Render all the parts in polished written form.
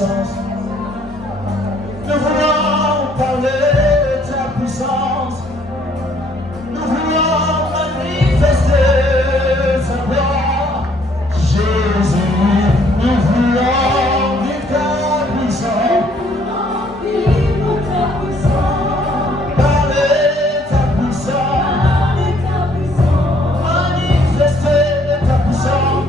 Nous voulons parler de ta puissance. Nous voulons manifester ta gloire. Jésus, nous voulons vivre ta puissance. Parler ta puissance. Manifester ta puissance.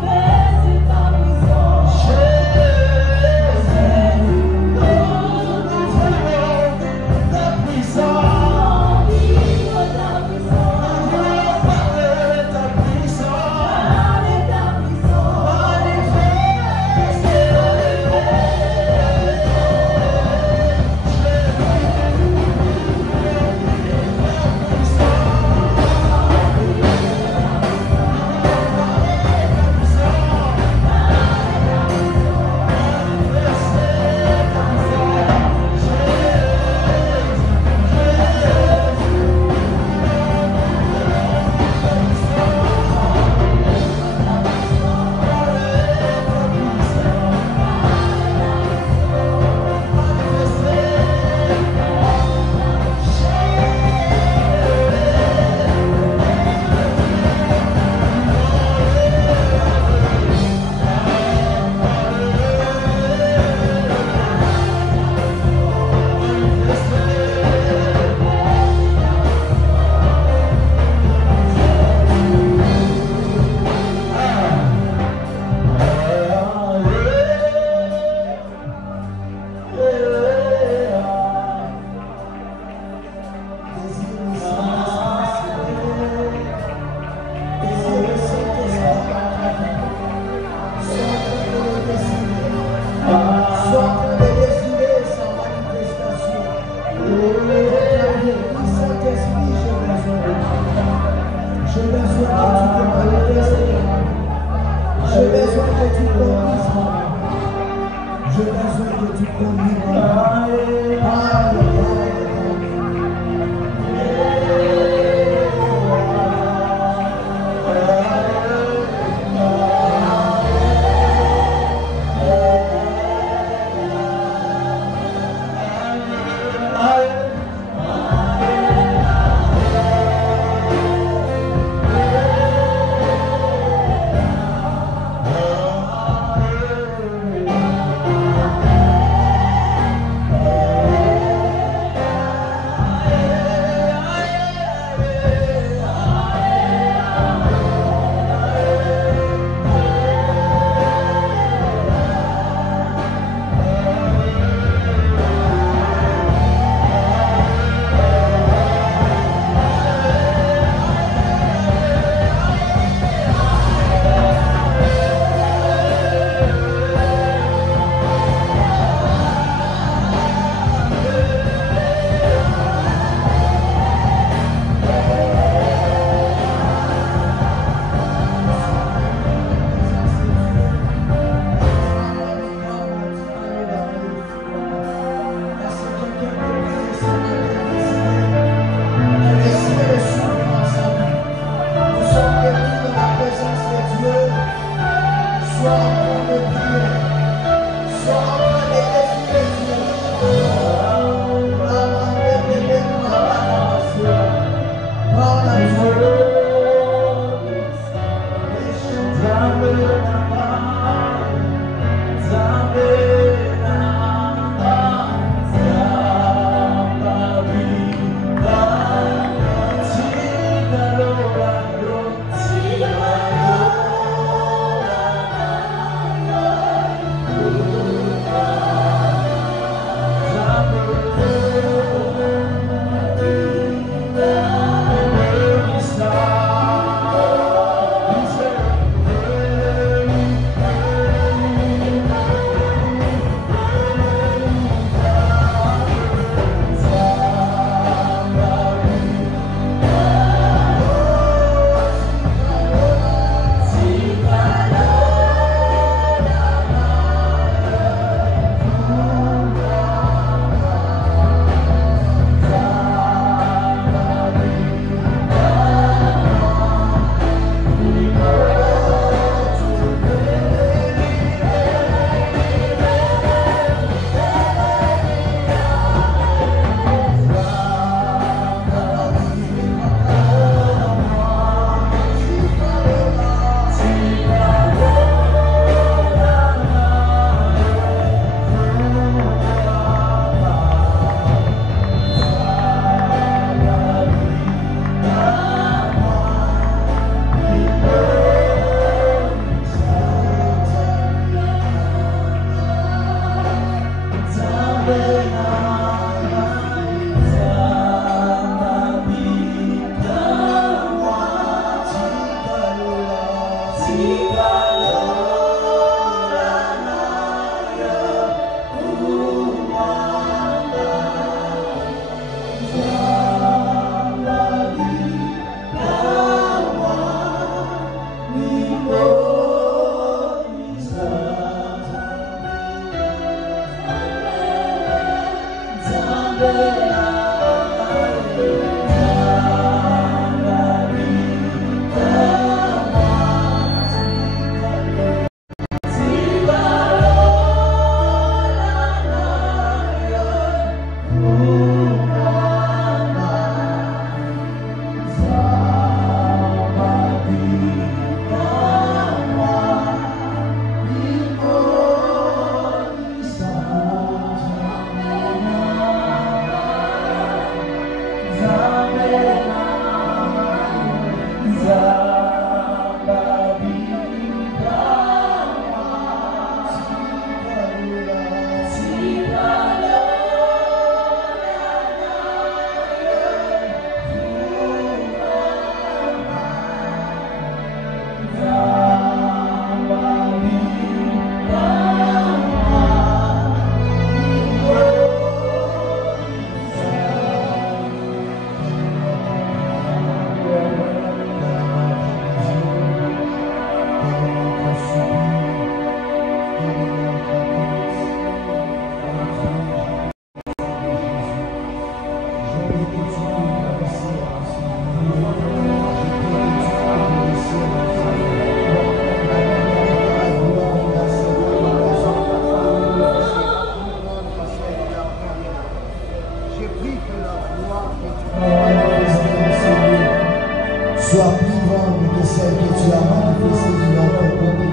soit plus grande que celle que tu as manifestée dans notre côté.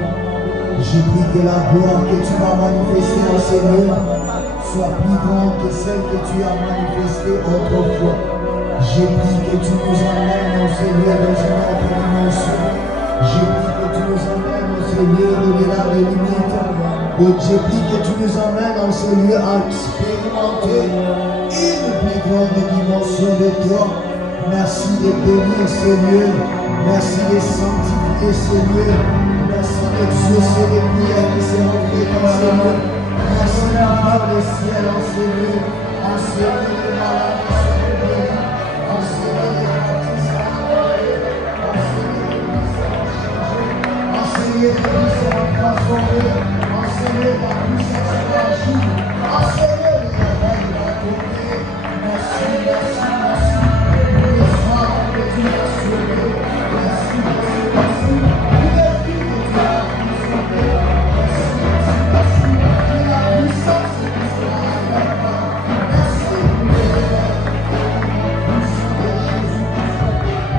Je prie que la gloire que tu vas manifester dans ces lieux soit plus grande que celle que tu as manifestée autrefois. Je prie que tu nous emmènes dans ces lieux dans une autre dimension. Je prie que tu nous emmènes dans ces lieux au-delà des limites. Je prie que tu nous emmènes dans ces lieux à expérimenter une plus grande dimension de toi. Merci de bénir ces lieux. Merci de sanctifier ces lieux. Merci d'exaucer les prières qui seront faites dans ces lieux. Merci d'avoir le ciel en ces lieux. En ces lieux de malades qui sont bénis. En ces lieux de baptistes en ces lieux de vie seront changés. En ces lieux de vie seront transformés. En ces lieux de la puissance va agir. En ces lieux de la veille va tomber. Merci, merci, merci. Tu m'as sauvé, merci, merci, merci, merci, la puissance qui sera avec toi, merci pour de Jésus,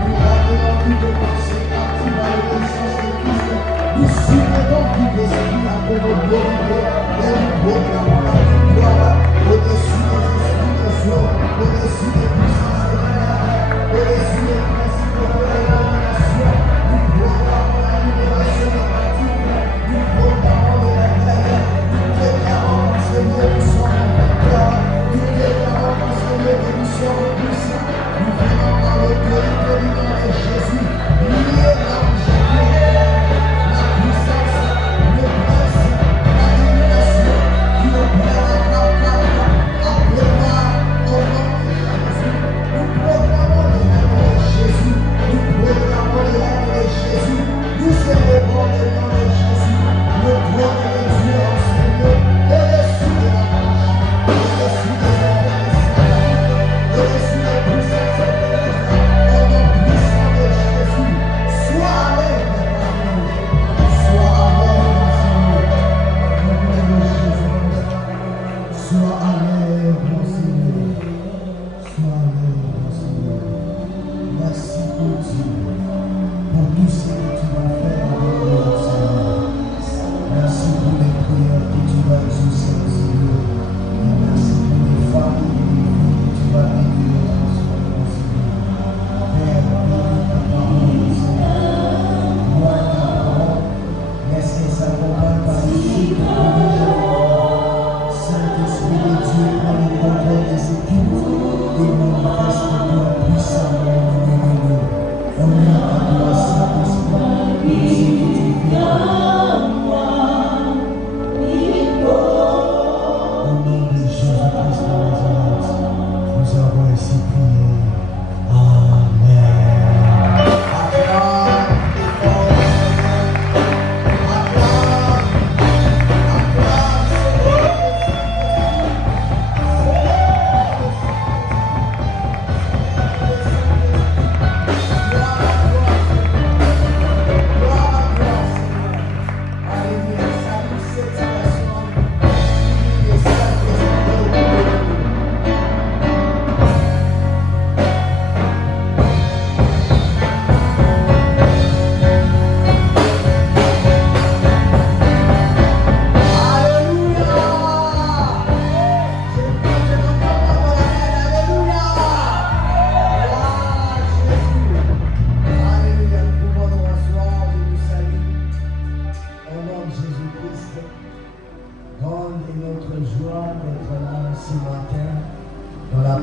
nous rappelons toutes les pensées captives à l'obéissance de Christ, nous soumettons tout esprit à ton autorité, et nous proclamons la victoire au-dessus des esprits des hommes, au-dessus des puissances des ténèbres, au-dessus des principes de la domination. Nous proclamons la libération des captifs, nous proclamons de la terre, nous déclarons dans ce lieu que nous sommes en victoire, nous déclarons dans ce lieu que nous sommes puissants, nous venons dans l'autorité du nom de Jésus, lié là où Jésus la puissance, le prince, la domination, qui opère en la carte, à pouvoir au nom de Jésus. Nous proclamons le nom de Jésus, nous proclamons le nom de Jésus, nous célébrons le nom de Jésus, le trône de Dieu en ce lieu, au-dessus de la marche, au-dessus des intérêts, au-dessus des puissances terrestres, au nom puissant de Jésus, sois à l'œuvre parmi nous, sois à l'œuvre dans ce lieu, au nom de Jésus, sois à l'œuvre dans ce lieu, sois à l'œuvre dans ce lieu. Merci pour Dieu, pour tout ce que tu vas faire avec nous, Seigneur. Merci pour les prières que tu vas exaucer, Seigneur. Et merci pour les femmes et les filles que tu vas bénir dans ce lieu, Seigneur. Père, bénis ta parole, Seigneur. Vois ta parole. Laisse qu'elle s'accompagne par l'esprit de Dieu. Saint-Esprit de Dieu.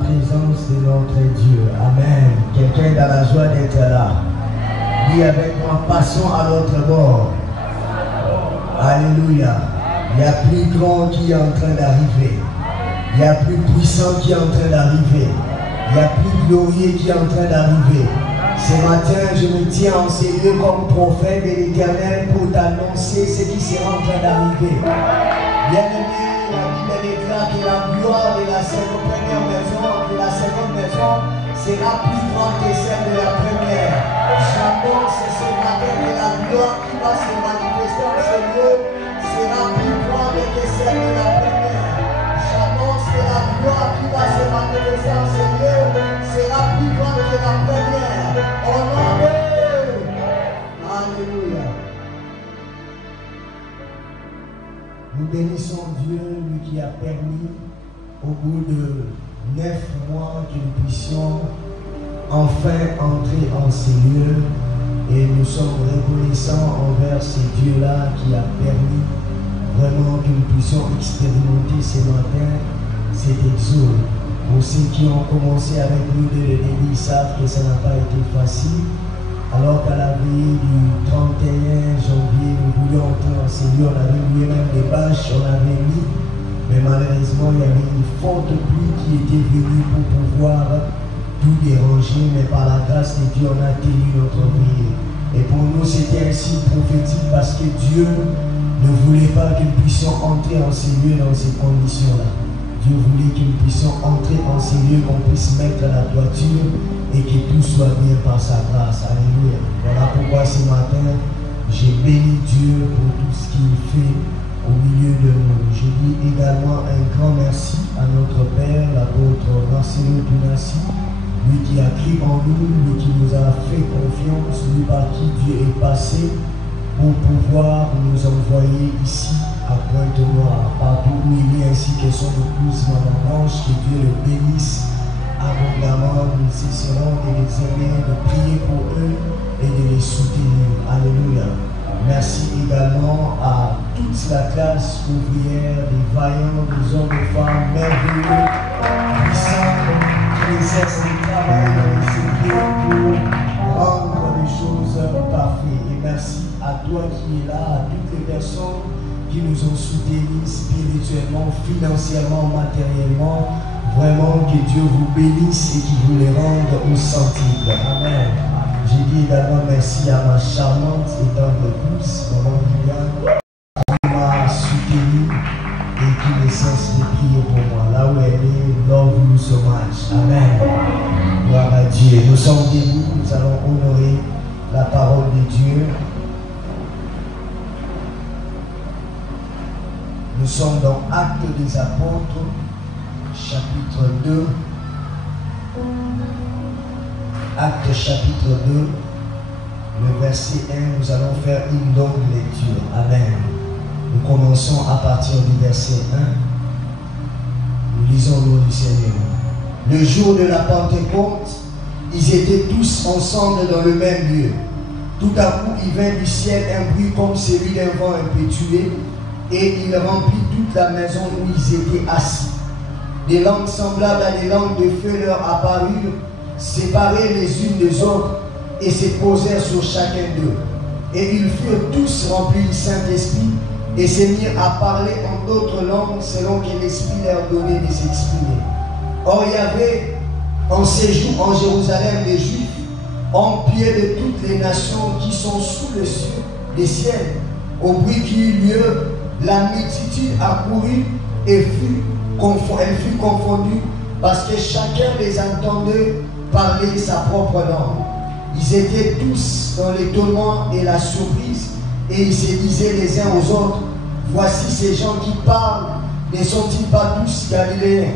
présence de notre Dieu. Amen. Quelqu'un dans la joie d'être là. Dis avec moi, passons à l'autre bord. Alléluia. Il y a plus grand qui est en train d'arriver. Il y a plus puissant qui est en train d'arriver. Il y a plus glorieux qui est en train d'arriver. Ce matin, je me tiens en ces lieux comme prophète de l'Éternel pour t'annoncer ce qui sera en train d'arriver. Bien-aimé, la Bible déclare que la gloire de la première maison, de la seconde maison, sera plus grande que celle de la première. J'annonce ce matin que la gloire qui va se manifester en ce lieu sera plus grande que celle de la première. J'annonce que la gloire qui va se manifester en ce lieu sera plus grande que la première. Au nom de Alléluia. Nous bénissons Dieu, lui qui a permis, au bout de 9 mois, que nous puissions enfin entrer en ces lieux. Et nous sommes reconnaissants envers ce Dieu-là qui a permis vraiment que nous puissions expérimenter ce matin cet exode. Pour ceux qui ont commencé avec nous dès le début, ils savent que ça n'a pas été facile. Alors qu'à la veille du 31 janvier, nous voulions entrer en ces lieux, on avait mis même des bâches, on avait mis, mais malheureusement, il y avait une forte pluie qui était venue pour pouvoir tout déranger, mais par la grâce de Dieu, on a tenu notre vie. Et pour nous, c'était ainsi prophétique parce que Dieu ne voulait pas que nous puissions entrer en ces lieux dans ces conditions-là. Dieu voulait que nous puissions entrer en ces lieux, qu'on puisse mettre la toiture et que tout soit bien par sa grâce. Alléluia. Voilà pourquoi ce matin, j'ai béni Dieu pour tout ce qu'il fait au milieu de nous. Je dis également un grand merci à notre Père, l'apôtre Marcelo Dunassi, lui qui a crié en nous, lui qui nous a fait confiance, lui par qui Dieu est passé pour pouvoir nous envoyer ici à Pointe-Noire, partout où il est, ainsi que son épouse Maman Ange, que Dieu le bénisse abondamment. Nous cesserons de les aimer, de prier pour eux et de les soutenir. Alléluia. Merci également à toute la classe ouvrière, des vaillants, des hommes et femmes merveilleux, puissants, qui exercent le travail dans les secrets pour rendre les choses parfaites. Et merci à toi qui es là, à toutes les personnes qui nous ont soutenus spirituellement, financièrement, matériellement. Vraiment que Dieu vous bénisse et qu'il vous les rende au centuple. Amen. J'ai dit également merci à ma charmante et tendre épouse, Maman Liliane, qui m'a soutenu et qui ne cesse de prier pour moi. Là où elle est, love you so much. Amen. Gloire à Dieu. Nous sommes debout, nous allons honorer la parole de Dieu. Nous sommes dans Actes des Apôtres, chapitre 2. Actes chapitre 2, le verset 1, nous allons faire une longue lecture. Amen. Nous commençons à partir du verset 1. Nous lisons le nom du Seigneur. Le jour de la Pentecôte, ils étaient tous ensemble dans le même lieu. Tout à coup, il vint du ciel un bruit comme celui d'un vent impétueux, et il remplit toute la maison où ils étaient assis. Des langues semblables à des langues de feu leur apparurent, séparées les unes des autres, et se posèrent sur chacun d'eux. Et ils furent tous remplis du Saint-Esprit, et se mirent à parler en d'autres langues selon que l'Esprit leur donnait de s'exprimer. Or il y avait en séjour en Jérusalem des Juifs, en pied de toutes les nations qui sont sous le ciel, des ciels. Au bruit qui eut lieu, la multitude accourut et elle fut confondue parce que chacun les entendait parler sa propre langue. Ils étaient tous dans l'étonnement et la surprise et ils se disaient les uns aux autres, voici ces gens qui parlent, ne sont-ils pas tous galiléens?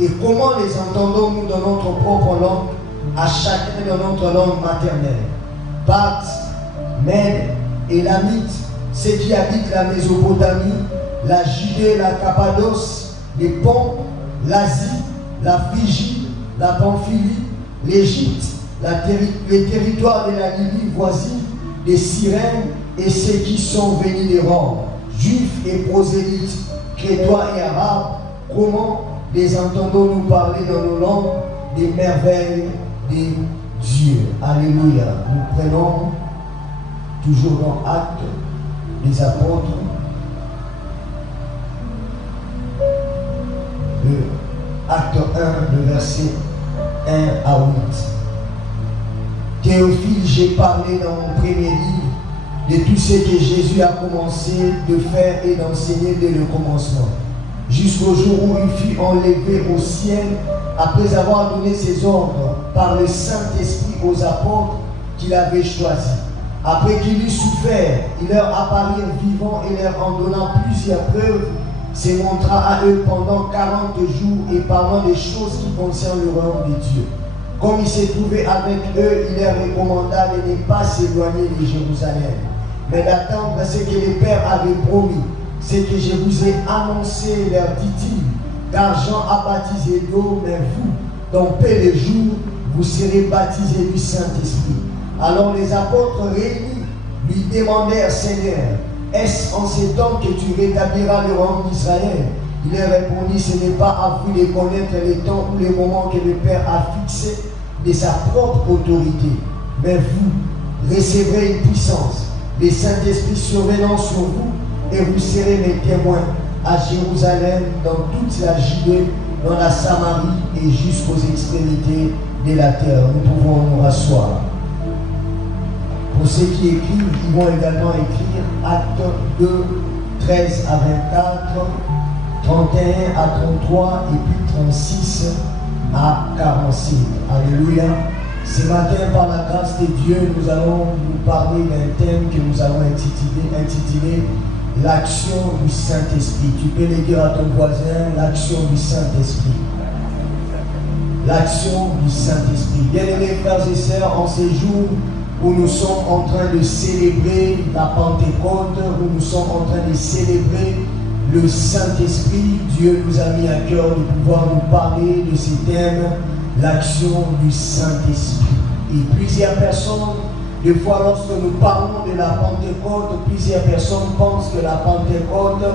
Et comment les entendons-nous dans notre propre langue, à chacun dans notre langue maternelle? Parthes, Mèdes, Élamites, ceux qui habitent la Mésopotamie, la Judée, la Cappadoce, les Ponts, l'Asie, la Phrygie, la Pamphylie, l'Égypte, les territoires de la Libye voisine, les Cyrènes et ceux qui sont venus de Rome, Juifs et prosélytes, Crétois et Arabes, comment les entendons nous parler dans nos langues des merveilles de Dieu. Alléluia. Nous prenons toujours dans Actes des Apôtres, le Acte 1, le verset 1 à 8. Théophile, j'ai parlé dans mon premier livre de tout ce que Jésus a commencé de faire et d'enseigner dès le commencement, jusqu'au jour où il fut enlevé au ciel, après avoir donné ses ordres par le Saint-Esprit aux apôtres qu'il avait choisis. Après qu'il eut souffert, il leur apparut vivant et leur en donnant plusieurs preuves, se montra à eux pendant 40 jours et parlant des choses qui concernent le royaume de Dieu. Comme il s'est trouvé avec eux, il leur recommanda de ne pas s'éloigner de Jérusalem, mais d'attendre ce que le Père avait promis, ce que je vous ai annoncé, leur dit-il. Car Jean a baptisé d'eau, mais vous, dans peu de jours, vous serez baptisés du Saint-Esprit. Alors les apôtres réunis lui demandèrent, Seigneur, est-ce en ces temps que tu rétabliras le royaume d'Israël? Il leur répondit, ce n'est pas à vous de connaître les temps ou les moments que le Père a fixés de sa propre autorité, mais vous recevrez une puissance, le Saint-Esprit survenant sur vous, et vous serez mes témoins à Jérusalem, dans toute la Judée, dans la Samarie et jusqu'aux extrémités de la terre. Nous pouvons nous rasseoir. Pour ceux qui écrivent, ils vont également écrire Actes 2, 13 à 24, 31 à 33 et puis 36 à 46. Alléluia. Ce matin, par la grâce de Dieu, nous allons nous parler d'un thème que nous allons intituler l'action du Saint-Esprit. Tu peux le dire à ton voisin, l'action du Saint-Esprit. L'action du Saint-Esprit. Bien-aimés frères et sœurs, en ces jours où nous sommes en train de célébrer la Pentecôte, où nous sommes en train de célébrer le Saint-Esprit, Dieu nous a mis à cœur de pouvoir nous parler de ce thème, l'action du Saint-Esprit. Et plusieurs personnes, des fois lorsque nous parlons de la Pentecôte, plusieurs personnes pensent que la Pentecôte,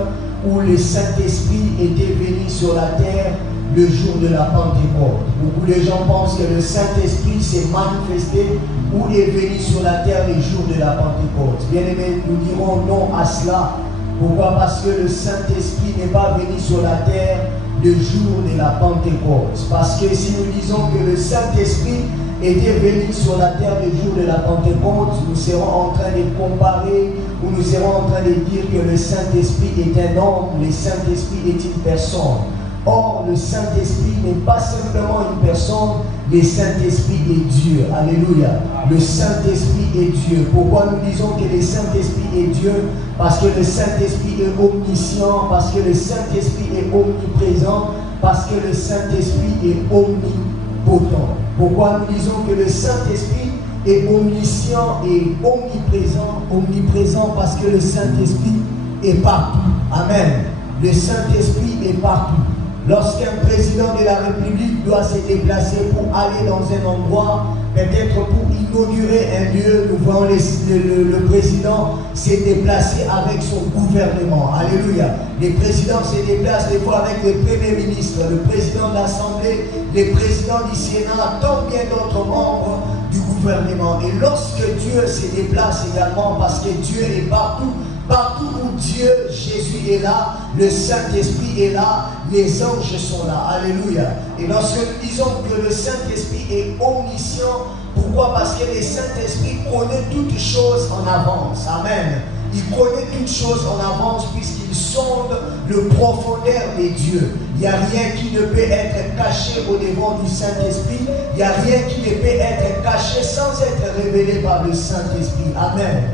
où le Saint-Esprit était venu sur la terre le jour de la Pentecôte. Beaucoup de gens pensent que le Saint-Esprit s'est manifesté ou est venu sur la terre le jour de la Pentecôte. Bien aimé, nous dirons non à cela. Pourquoi? Parce que le Saint-Esprit n'est pas venu sur la terre le jour de la Pentecôte. Parce que si nous disons que le Saint-Esprit était venu sur la terre le jour de la Pentecôte, nous serons en train de comparer, ou nous serons en train de dire que le Saint-Esprit est un homme, le Saint-Esprit est une personne. Or, le Saint-Esprit n'est pas simplement une personne, le Saint-Esprit est Dieu. Alléluia. Le Saint-Esprit est Dieu. Pourquoi nous disons que le Saint-Esprit est Dieu? Parce que le Saint-Esprit est omniscient, parce que le Saint-Esprit est omniprésent, parce que le Saint-Esprit est omnipotent. Pourquoi nous disons que le Saint-Esprit est omniscient et omniprésent? Omniprésent parce que le Saint-Esprit est partout. Amen. Le Saint-Esprit est partout. Lorsqu'un président de la République doit se déplacer pour aller dans un endroit, peut-être pour inaugurer un lieu, nous voyons le président se déplacer avec son gouvernement. Alléluia. Les présidents se déplacent des fois avec le Premier ministre, le président de l'Assemblée, les présidents du Sénat, tant bien d'autres membres du gouvernement. Et lorsque Dieu se déplace également, parce que Dieu est partout, partout où Dieu, Jésus est là, le Saint-Esprit est là, les anges sont là. Alléluia. Et lorsque nous disons que le Saint-Esprit est omniscient, pourquoi? Parce que le Saint-Esprit connaît toutes choses en avance. Amen. Il connaît toutes choses en avance puisqu'il sonde le profondeur des dieux. Il n'y a rien qui ne peut être caché au devant du Saint-Esprit. Il n'y a rien qui ne peut être caché sans être révélé par le Saint-Esprit. Amen.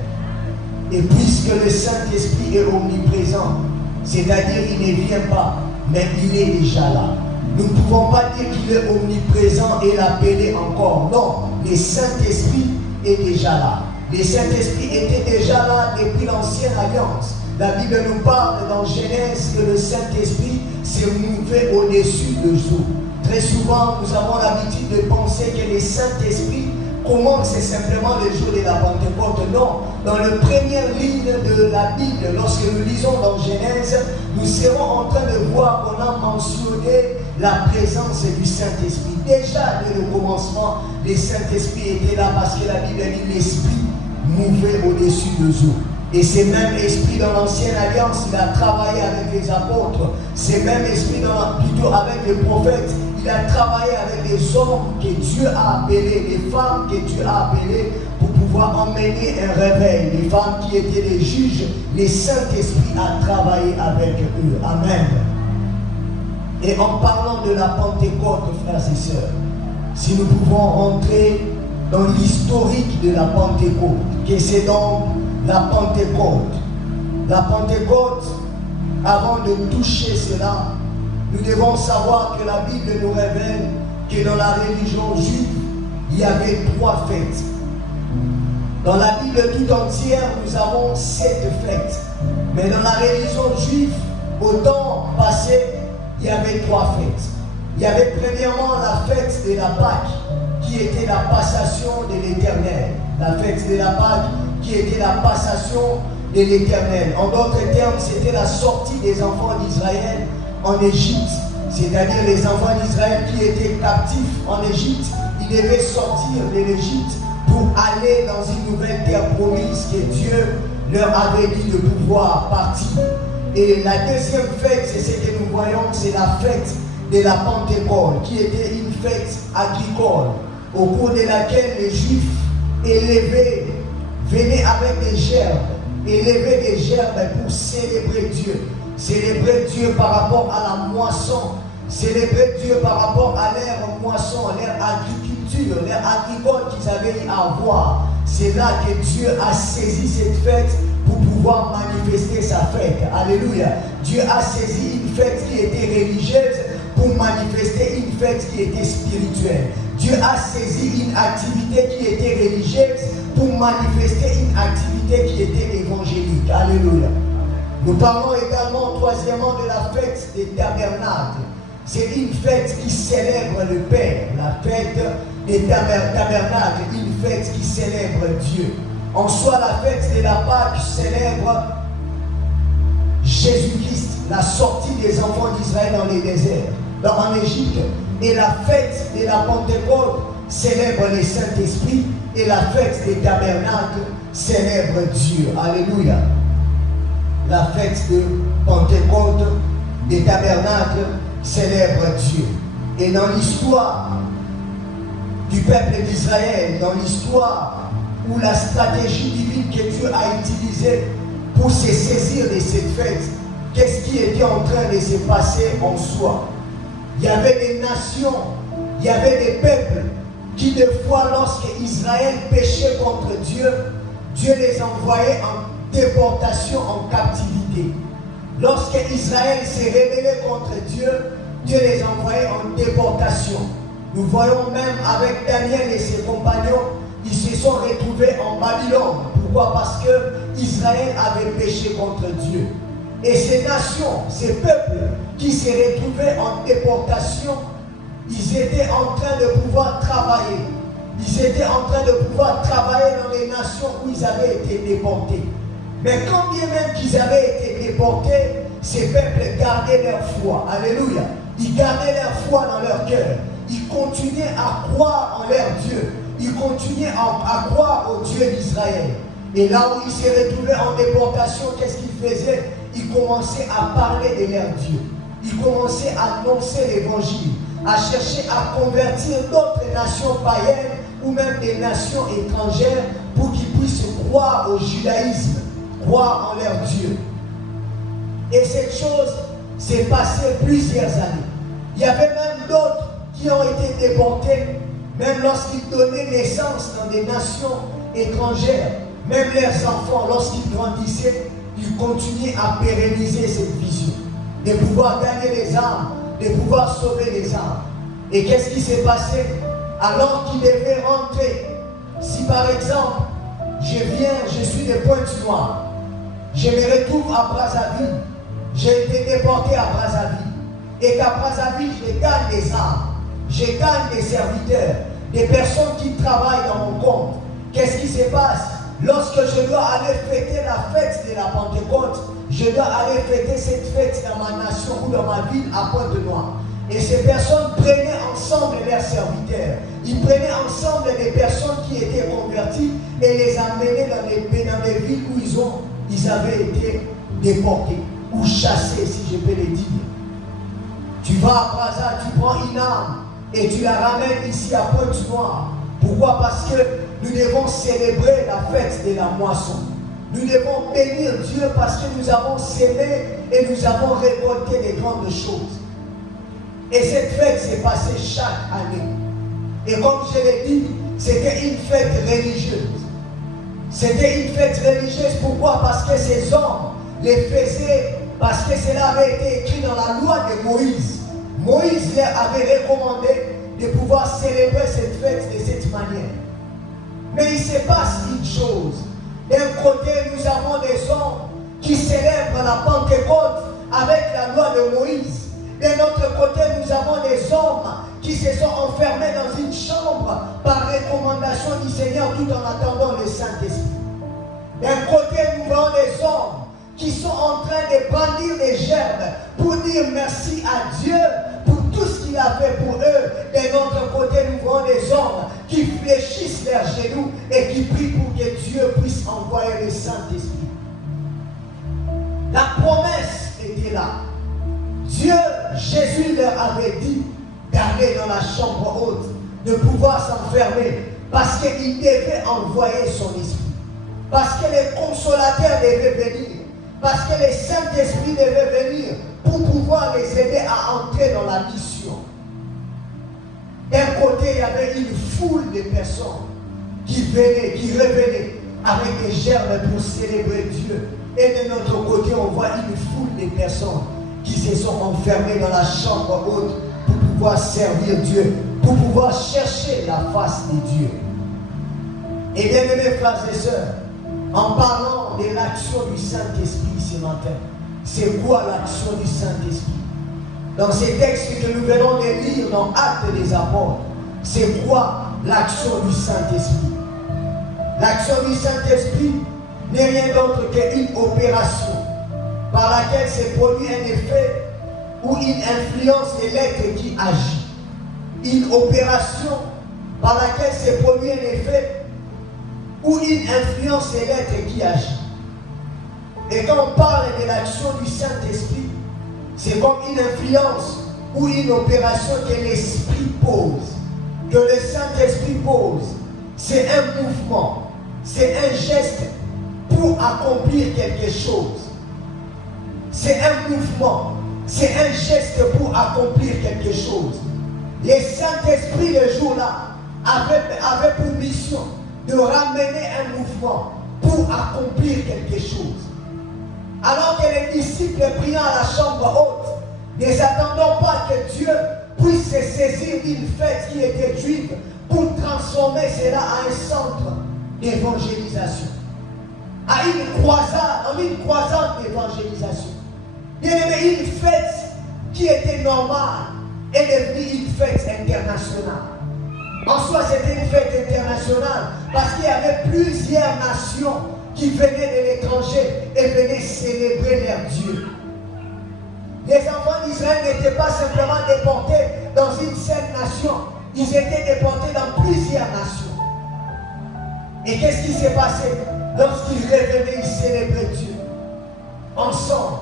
Et puisque le Saint-Esprit est omniprésent, c'est-à-dire il ne vient pas, mais il est déjà là. Nous ne pouvons pas dire qu'il est omniprésent et l'appeler encore. Non, le Saint-Esprit est déjà là. Le Saint-Esprit était déjà là depuis l'ancienne alliance. La Bible nous parle dans Genèse que le Saint-Esprit s'est mouvé au-dessus de nous. Très souvent, nous avons l'habitude de penser que le Saint-Esprit commence simplement le jour de la Pentecôte. Non, dans la première ligne de la Bible, lorsque nous lisons dans Genèse, nous serons en train de voir qu'on a mentionné la présence du Saint-Esprit. Déjà, dès le commencement, le Saint-Esprit était là parce que la Bible dit l'Esprit mouvait au-dessus des eaux. Et ce même esprit dans l'ancienne alliance, il a travaillé avec les apôtres. Ce même esprit plutôt avec les prophètes, il a travaillé avec les hommes que Dieu a appelés, les femmes que Dieu a appelées pour pouvoir emmener un réveil. Les femmes qui étaient les juges, le Saint-Esprit a travaillé avec eux. Amen. Et en parlant de la Pentecôte, frères et sœurs, si nous pouvons entrer dans l'historique de la Pentecôte, que c'est donc la Pentecôte. La Pentecôte, avant de toucher cela, nous devons savoir que la Bible nous révèle que dans la religion juive, il y avait 3 fêtes. Dans la Bible tout entière, nous avons 7 fêtes. Mais dans la religion juive, au temps passé, il y avait 3 fêtes. Il y avait premièrement la fête de la Pâque, qui était la passation de l'Éternel. La fête de la Pâque, qui était la passation de l'Éternel. En d'autres termes, c'était la sortie des enfants d'Israël en Égypte. C'est-à-dire les enfants d'Israël qui étaient captifs en Égypte, ils devaient sortir de l'Égypte pour aller dans une nouvelle terre promise que Dieu leur avait dit de pouvoir partir. Et la deuxième fête, c'est ce que nous voyons, c'est la fête de la Pentecôte, qui était une fête agricole, au cours de laquelle les Juifs élevaient, venaient avec des gerbes, élevaient des gerbes pour célébrer Dieu. Célébrer Dieu par rapport à la moisson, célébrer Dieu par rapport à leur moisson, leur agriculture, leur agricole qu'ils avaient à avoir. C'est là que Dieu a saisi cette fête pour pouvoir manifester sa fête. Alléluia. Dieu a saisi une fête qui était religieuse pour manifester une fête qui était spirituelle. Dieu a saisi une activité qui était religieuse pour manifester une activité qui était évangélique. Alléluia. Nous parlons également, troisièmement, de la fête des tabernacles. C'est une fête qui célèbre le Père. La fête des tabernacles, une fête qui célèbre Dieu. En soi, la fête de la Pâque célèbre Jésus-Christ, la sortie des enfants d'Israël dans les déserts, en Égypte. Et la fête de la Pentecôte célèbre le Saint-Esprit. Et la fête des tabernacles célèbre Dieu. Alléluia. La fête de Pentecôte, des tabernacles, célèbre Dieu. Et dans l'histoire du peuple d'Israël, dans l'histoire où la stratégie divine que Dieu a utilisée pour se saisir de cette fête, qu'est-ce qui était en train de se passer en soi? Il y avait des nations, il y avait des peuples qui, des fois, lorsque Israël péchait contre Dieu, Dieu les envoyait en déportation, en captivité. Lorsque Israël s'est rebellé contre Dieu, Dieu les envoyait en déportation. Nous voyons même avec Daniel et ses compagnons, ils se sont retrouvés en Babylone. Pourquoi? Parce que Israël avait péché contre Dieu. Et ces nations, ces peuples qui se retrouvaient en déportation, ils étaient en train de pouvoir travailler. Ils étaient en train de pouvoir travailler dans les nations où ils avaient été déportés. Mais quand bien même qu'ils avaient été déportés, ces peuples gardaient leur foi. Alléluia. Ils gardaient leur foi dans leur cœur. Ils continuaient à croire en leur Dieu. Ils continuaient à croire au Dieu d'Israël. Et là où ils se retrouvaient en déportation, qu'est-ce qu'ils faisaient? Ils commençaient à parler de leur Dieu. Ils commençaient à annoncer l'évangile, à chercher à convertir d'autres nations païennes ou même des nations étrangères pour qu'ils puissent croire au judaïsme, croire en leur Dieu. Et cette chose s'est passée plusieurs années. Il y avait même d'autres qui ont été déportés, même lorsqu'ils donnaient naissance dans des nations étrangères. Même leurs enfants, lorsqu'ils grandissaient, ils continuaient à pérenniser cette vision, de pouvoir gagner les âmes, de pouvoir sauver les âmes. Et qu'est-ce qui s'est passé? Alors qu'ils devaient rentrer, si par exemple, je suis de Pointe-Noire, je me retrouve à Brazzaville, j'ai été déporté à Brazzaville, et qu'à Brazzaville, je gagne des âmes, je gagne des serviteurs, des personnes qui travaillent dans mon compte. Qu'est-ce qui se passe? Lorsque je dois aller fêter la fête de la Pentecôte, je dois aller fêter cette fête dans ma nation ou dans ma ville à Pointe-Noire. Et ces personnes prenaient ensemble leurs serviteurs. Ils prenaient ensemble les personnes qui étaient converties et les amenaient dans les villes où ils avaient été déportés ou chassés, si je peux le dire. Tu vas à Brazza, tu prends une âme et tu la ramènes ici à Pointe-Noire. Pourquoi? Parce que nous devons célébrer la fête de la moisson. Nous devons bénir Dieu parce que nous avons sémé et nous avons récolté des grandes choses. Et cette fête s'est passée chaque année. Et comme je l'ai dit, c'était une fête religieuse. C'était une fête religieuse. Pourquoi? Parce que ces hommes les faisaient, parce que cela avait été écrit dans la loi de Moïse. Moïse leur avait recommandé de pouvoir célébrer cette fête de cette manière. Mais il se passe une chose. D'un côté, nous avons des hommes qui célèbrent la Pentecôte avec la loi de Moïse. De notre côté, nous avons des hommes qui se sont enfermés dans une chambre par recommandation du Seigneur tout en attendant le Saint-Esprit. D'un côté, nous avons des hommes qui sont en train de brandir des gerbes pour dire merci à Dieu pour tout ce qu'il a fait pour eux. De notre côté, nous avons des hommes qui fléchissent leurs genoux et qui prient pour que Dieu puisse envoyer le Saint-Esprit. La promesse était là. Dieu, Jésus leur avait dit d'aller dans la chambre haute, de pouvoir s'enfermer, parce qu'il devait envoyer son esprit, parce que les consolateurs devaient venir, parce que le Saint-Esprit devait venir pour pouvoir les aider à entrer dans la mission. D'un côté, il y avait une foule de personnes qui venaient, qui revenaient avec des gerbes pour célébrer Dieu. Et de notre côté, on voit une foule de personnes qui se sont enfermés dans la chambre haute pour pouvoir servir Dieu, pour pouvoir chercher la face de Dieu. Et bien aimés frères et sœurs, en parlant de l'action du Saint-Esprit ce matin, c'est quoi l'action du Saint-Esprit? Dans ces textes que nous venons de lire dans Actes des Apôtres, c'est quoi l'action du Saint-Esprit? L'action du Saint-Esprit n'est rien d'autre qu'une opération par laquelle se produit un effet ou une influence de l'être qui agit. Une opération par laquelle se produit un effet ou une influence de l'être qui agit. Et quand on parle de l'action du Saint-Esprit, c'est comme une influence ou une opération que l'Esprit pose, que le Saint-Esprit pose. C'est un mouvement, c'est un geste pour accomplir quelque chose. C'est un mouvement, c'est un geste pour accomplir quelque chose. Le Saint-Esprit, le jour-là, avait pour mission de ramener un mouvement pour accomplir quelque chose. Alors que les disciples priant à la chambre haute, ne s'attendant pas que Dieu puisse se saisir d'une fête qui était juive pour transformer cela en un centre d'évangélisation, à une croisade d'évangélisation. Bien aimé, une fête qui était normale est devenue une fête internationale. En soi, c'était une fête internationale parce qu'il y avait plusieurs nations qui venaient de l'étranger et venaient célébrer leur Dieu. Les enfants d'Israël n'étaient pas simplement déportés dans une seule nation, ils étaient déportés dans plusieurs nations. Et qu'est-ce qui s'est passé? Lorsqu'ils revenaient, ils célébraient Dieu. Ensemble,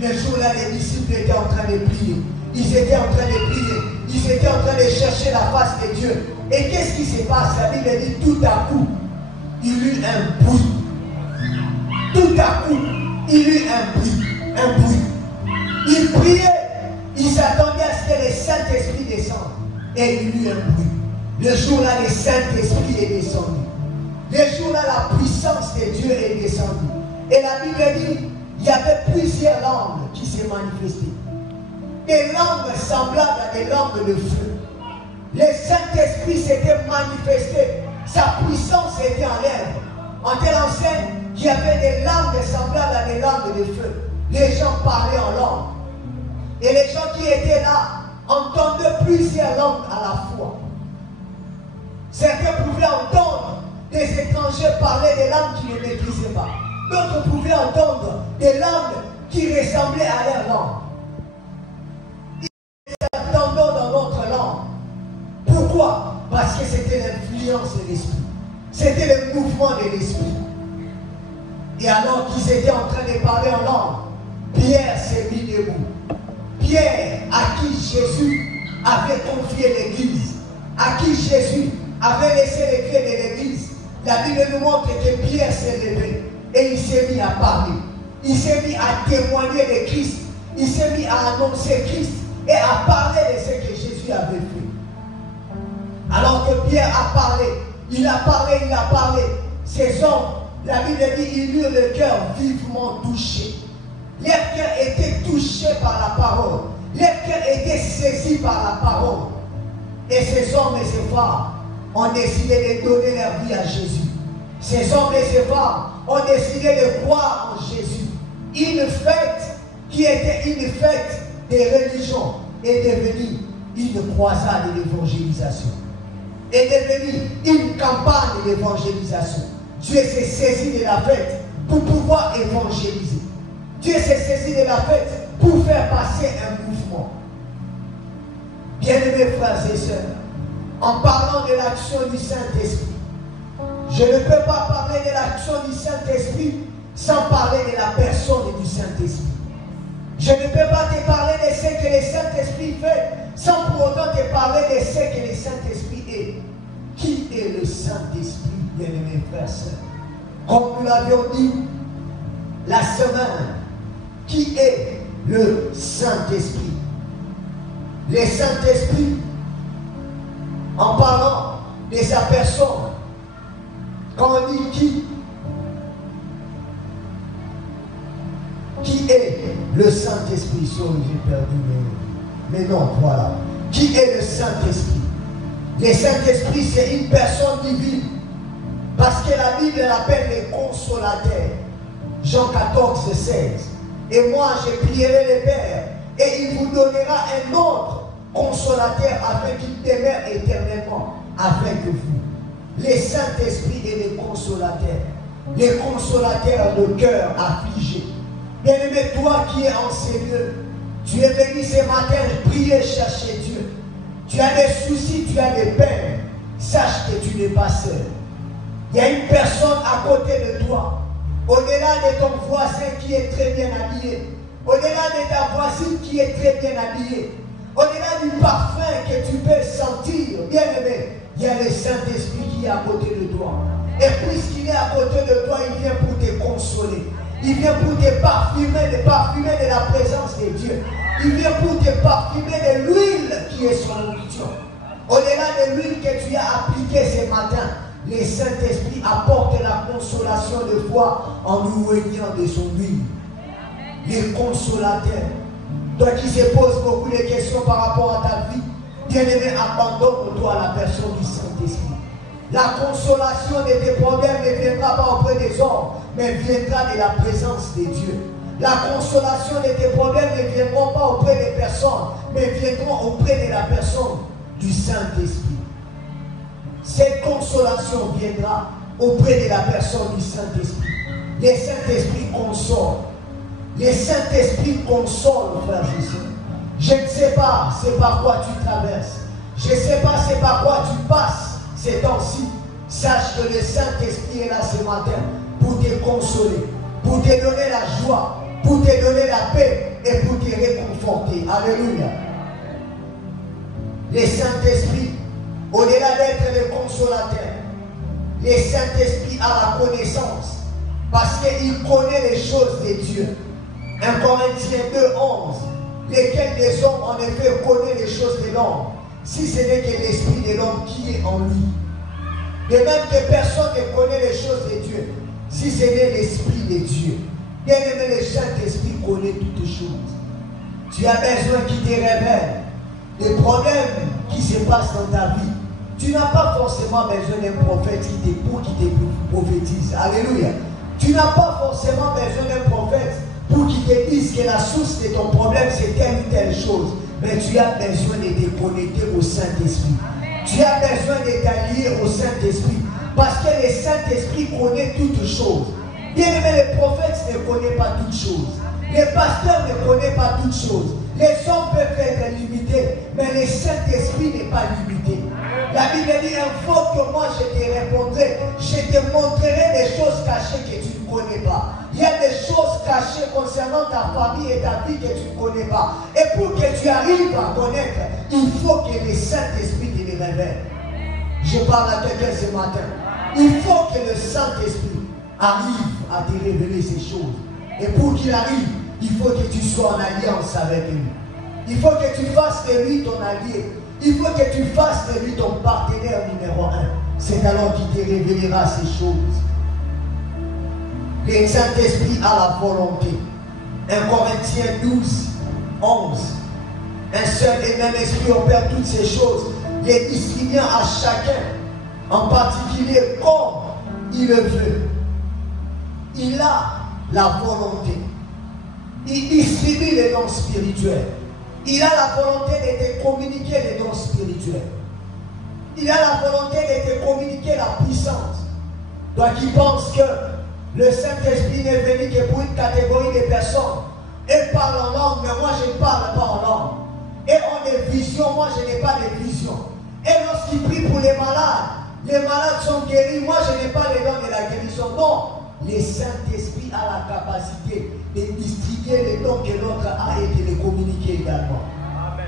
le jour-là, les disciples étaient en train de prier. Ils étaient en train de prier. Ils étaient en train de chercher la face de Dieu. Et qu'est-ce qui se passe? La Bible dit tout à coup, il y eut un bruit. Tout à coup, il y eut un bruit. Un bruit. Ils priaient. Ils s'attendaient à ce que le Saint-Esprit descende. Et il y eut un bruit. Le jour-là, le Saint-Esprit est descendu. Le jour-là, la puissance de Dieu est descendue. Et la Bible dit, il y avait plusieurs langues qui se manifestaient. Des langues semblables à des langues de feu. Le Saint-Esprit s'était manifesté. Sa puissance était en l'air. En telle enseigne qu'il y avait des langues semblables à des langues de feu. Les gens parlaient en langue. Et les gens qui étaient là entendaient plusieurs langues à la fois. Certains pouvaient entendre des étrangers parler des langues qu'ils ne maîtrisaient pas. D'autres pouvaient entendre des langues qui ressemblaient à leur langue. l'influence de l'esprit. C'était le mouvement de l'esprit. Et alors qu'ils étaient en train de parler en langue, Pierre s'est mis debout. Pierre, à qui Jésus avait confié l'église, à qui Jésus avait laissé les clés de l'église, la Bible nous montre que Pierre s'est levé et il s'est mis à parler. Il s'est mis à témoigner de Christ. Il s'est mis à annoncer Christ et à parler de ce que Jésus avait fait. Alors que Pierre a parlé, il a parlé. Ces hommes, la Bible dit, ils eurent le cœur vivement touché. Leur cœur était touché par la parole. Leur cœur était saisi par la parole. Et ces hommes et ces femmes ont décidé de donner leur vie à Jésus. Ces hommes et ces femmes ont décidé de croire en Jésus. Une fête qui était une fête des religions est devenue une croisade d'évangélisation. Est devenue une campagne d'évangélisation. Dieu s'est saisi de la fête pour pouvoir évangéliser. Dieu s'est saisi de la fête pour faire passer un mouvement. Bien-aimés frères et sœurs, en parlant de l'action du Saint-Esprit, je ne peux pas parler de l'action du Saint-Esprit sans parler de la personne du Saint-Esprit. Je ne peux pas te parler de ce que le Saint-Esprit fait sans pour autant te parler de ce que le Saint-Esprit est. Qui est le Saint-Esprit, bien-aimés frères et sœurs? Comme nous l'avions dit la semaine, qui est le Saint-Esprit? Le Saint-Esprit, en parlant de sa personne, quand on dit qui est le Saint-Esprit? J'ai perdu mes noms, voilà. Qui est le Saint-Esprit? Le Saint-Esprit, c'est une personne divine. Parce que la Bible l'appelle le consolateur. Jean 14, 16. Et moi, je prierai le Père, et il vous donnera un autre consolateur afin qu'il demeure éternellement avec vous. Le Saint-Esprit est le consolateur. Le consolateur de cœur affligé. Bien-aimé, toi qui es en ces lieux, tu es venu ce matin prier, chercher Dieu. Tu as des soucis, tu as des peines. Sache que tu n'es pas seul. Il y a une personne à côté de toi. Au-delà de ton voisin qui est très bien habillé. Au-delà de ta voisine qui est très bien habillée. Au-delà du parfum que tu peux sentir, bien-aimé, il y a le Saint-Esprit qui est à côté de toi. Et puisqu'il est à côté de toi, il vient pour te consoler. Il vient pour te parfumer de la présence de Dieu. Il vient pour te parfumer de l'huile qui est son nourriture. Au-delà de l'huile que tu as appliquée ce matin, le Saint-Esprit apporte la consolation de foi en nous oignant de son huile. Le consolateur. Toi qui se poses beaucoup de questions par rapport à ta vie, bien-aimé, abandonne-toi à la personne du Saint-Esprit. La consolation de tes problèmes ne viendra pas auprès des hommes, mais viendra de la présence de Dieu. La consolation de tes problèmes ne viendront pas auprès des personnes, mais viendront auprès de la personne du Saint-Esprit. Cette consolation viendra auprès de la personne du Saint-Esprit. Le Saint-Esprit console. Le Saint-Esprit console, frères et sœurs. Je ne sais pas c'est par quoi tu traverses. Je ne sais pas c'est par quoi tu passes ces temps-ci. Sache que le Saint-Esprit est là ce matin pour te consoler, pour te donner la joie, pour te donner la paix et pour te réconforter. Alléluia. Le Saint-Esprit, au-delà d'être le consolateur, le Saint-Esprit a la connaissance parce qu'il connaît les choses de Dieu. 1 Corinthiens 2, 11. Lesquels des hommes en effet connaissent les choses de l'homme, si ce n'est que l'esprit de l'homme qui est en lui. De même que personne ne connaît les choses de Dieu, si ce n'est l'esprit de Dieu. Bien-aimé, le Saint-Esprit connaît toutes choses. Tu as besoin qu'il te révèle des problèmes qui se passent dans ta vie. Tu n'as pas forcément besoin d'un prophète qui te prophétise. Alléluia. Tu n'as pas forcément besoin d'un prophète pour qu'il te dise que la source de ton problème c'est telle ou telle chose. Mais tu as besoin de te connecter au Saint-Esprit. Tu as besoin de t'allier au Saint-Esprit. Parce que le Saint-Esprit connaît toutes choses. Bien aimé, les prophètes ne connaissent pas toutes choses. Les pasteurs ne connaissent pas toutes choses. Les hommes peuvent être limités, mais le Saint-Esprit n'est pas limité. La Bible dit 1 il faut que moi je te répondrai. Je te montrerai des choses cachées que tu ne connais pas. Il y a des choses cachées concernant ta famille et ta vie que tu ne connais pas. Et pour que tu arrives à connaître, il faut que le Saint-Esprit te les révèle. Je parle à quelqu'un ce matin. Il faut que le Saint-Esprit arrive à te révéler ces choses. Et pour qu'il arrive, il faut que tu sois en alliance avec lui. Il faut que tu fasses de lui ton allié. Il faut que tu fasses de lui ton partenaire numéro 1. C'est alors qu'il te révélera ces choses. Le Saint-Esprit a la volonté. 1 Corinthiens 12, 11. Un seul et même esprit opère toutes ces choses, les distribuant à chacun, en particulier comme il le veut. Il a la volonté. Il distribue les dons spirituels. Il a la volonté de te communiquer les dons spirituels. Il a la volonté de te communiquer la puissance. Toi qui penses que le Saint-Esprit n'est venu que pour une catégorie de personnes. Elle parle en langue, mais moi je ne parle pas en langue. Et on a des visions, moi je n'ai pas de visions. Et lorsqu'il prie pour les malades sont guéris. Moi je n'ai pas les dons de la guérison. Non, le Saint-Esprit a la capacité de distribuer les dons que l'autre a et de les communiquer également.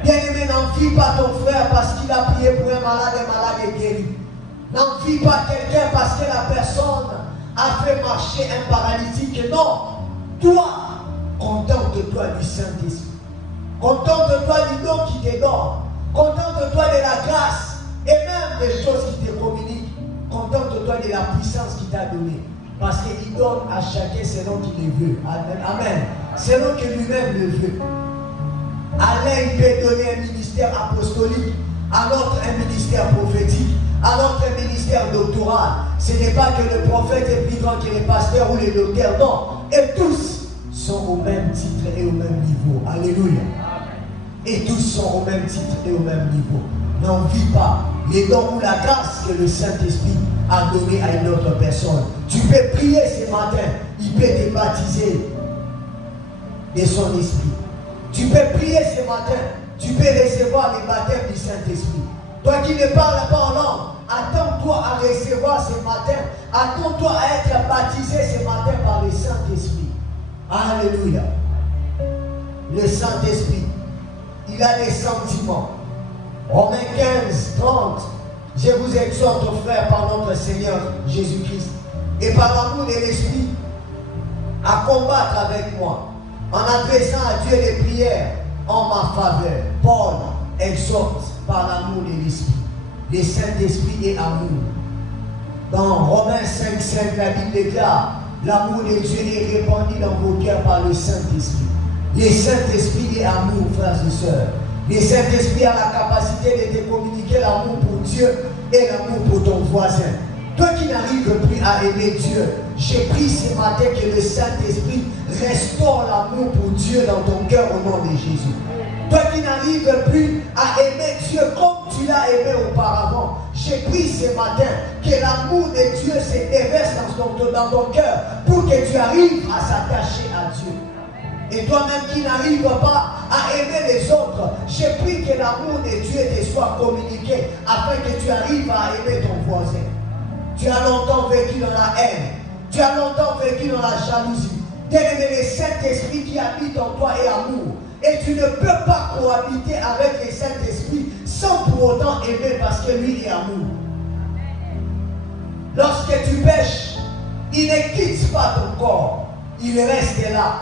Bien-aimé, n'envie pas ton frère parce qu'il a prié pour un malade est guéri. N'envie pas quelqu'un parce que la personne a fait marcher un paralytique. Non, toi, contente-toi du Saint-Esprit. Contente-toi du don qui te donne. Contente-toi de la grâce et même des choses qui te communiquent. Contente-toi de la puissance qu'il t'a donnée. Parce qu'il donne à chacun selon qu'il le veut. Amen. Selon que lui-même le veut. À l'un, il peut donner un ministère apostolique. À l'autre, un ministère prophétique. À l'autre, un ministère doctoral. Ce n'est pas que le prophète est plus grand que les pasteurs ou les docteurs. Non. Et tous sont au même titre et au même niveau. Alléluia. Et tous sont au même titre et au même niveau. N'envie pas les dons ou la grâce que le Saint-Esprit a donné à une autre personne. Tu peux prier ce matin, il peut te baptiser de son esprit. Tu peux prier ce matin, tu peux recevoir le baptême du Saint-Esprit. Toi qui ne parles pas en langue, attends-toi à recevoir ce matin, attends-toi à être baptisé ce matin par le Saint-Esprit. Alléluia. Le Saint-Esprit, il a des sentiments. Romains 15, 30. Je vous exhorte, frères, par notre Seigneur Jésus-Christ et par l'amour de l'Esprit, à combattre avec moi, en adressant à Dieu des prières en ma faveur. Paul exhorte par l'amour de l'Esprit. Le Saint-Esprit est amour. Dans Romains 5, 5, la Bible déclare: l'amour de Dieu est répandu dans vos cœurs par le Saint-Esprit. Le Saint-Esprit est amour, frères et sœurs. Le Saint-Esprit a la capacité de te communiquer l'amour pour Dieu et l'amour pour ton voisin. Toi qui n'arrives plus à aimer Dieu, j'ai pris ce matin que le Saint-Esprit restaure l'amour pour Dieu dans ton cœur au nom de Jésus. Toi qui n'arrives plus à aimer Dieu comme tu l'as aimé auparavant, j'ai pris ce matin que l'amour de Dieu se déverse dans ton cœur pour que tu arrives à s'attacher à Dieu. Et toi-même qui n'arrives pas à aimer les autres, j'ai pris que l'amour de Dieu te soit communiqué afin que tu arrives à aimer ton voisin. Tu as longtemps vécu dans la haine. Tu as longtemps vécu dans la jalousie. Bien-aimé, le Saint-Esprit qui habite en toi est amour. Et tu ne peux pas cohabiter avec le Saint-Esprit sans pour autant aimer parce que lui est amour. Lorsque tu pêches, il ne quitte pas ton corps. Il reste là.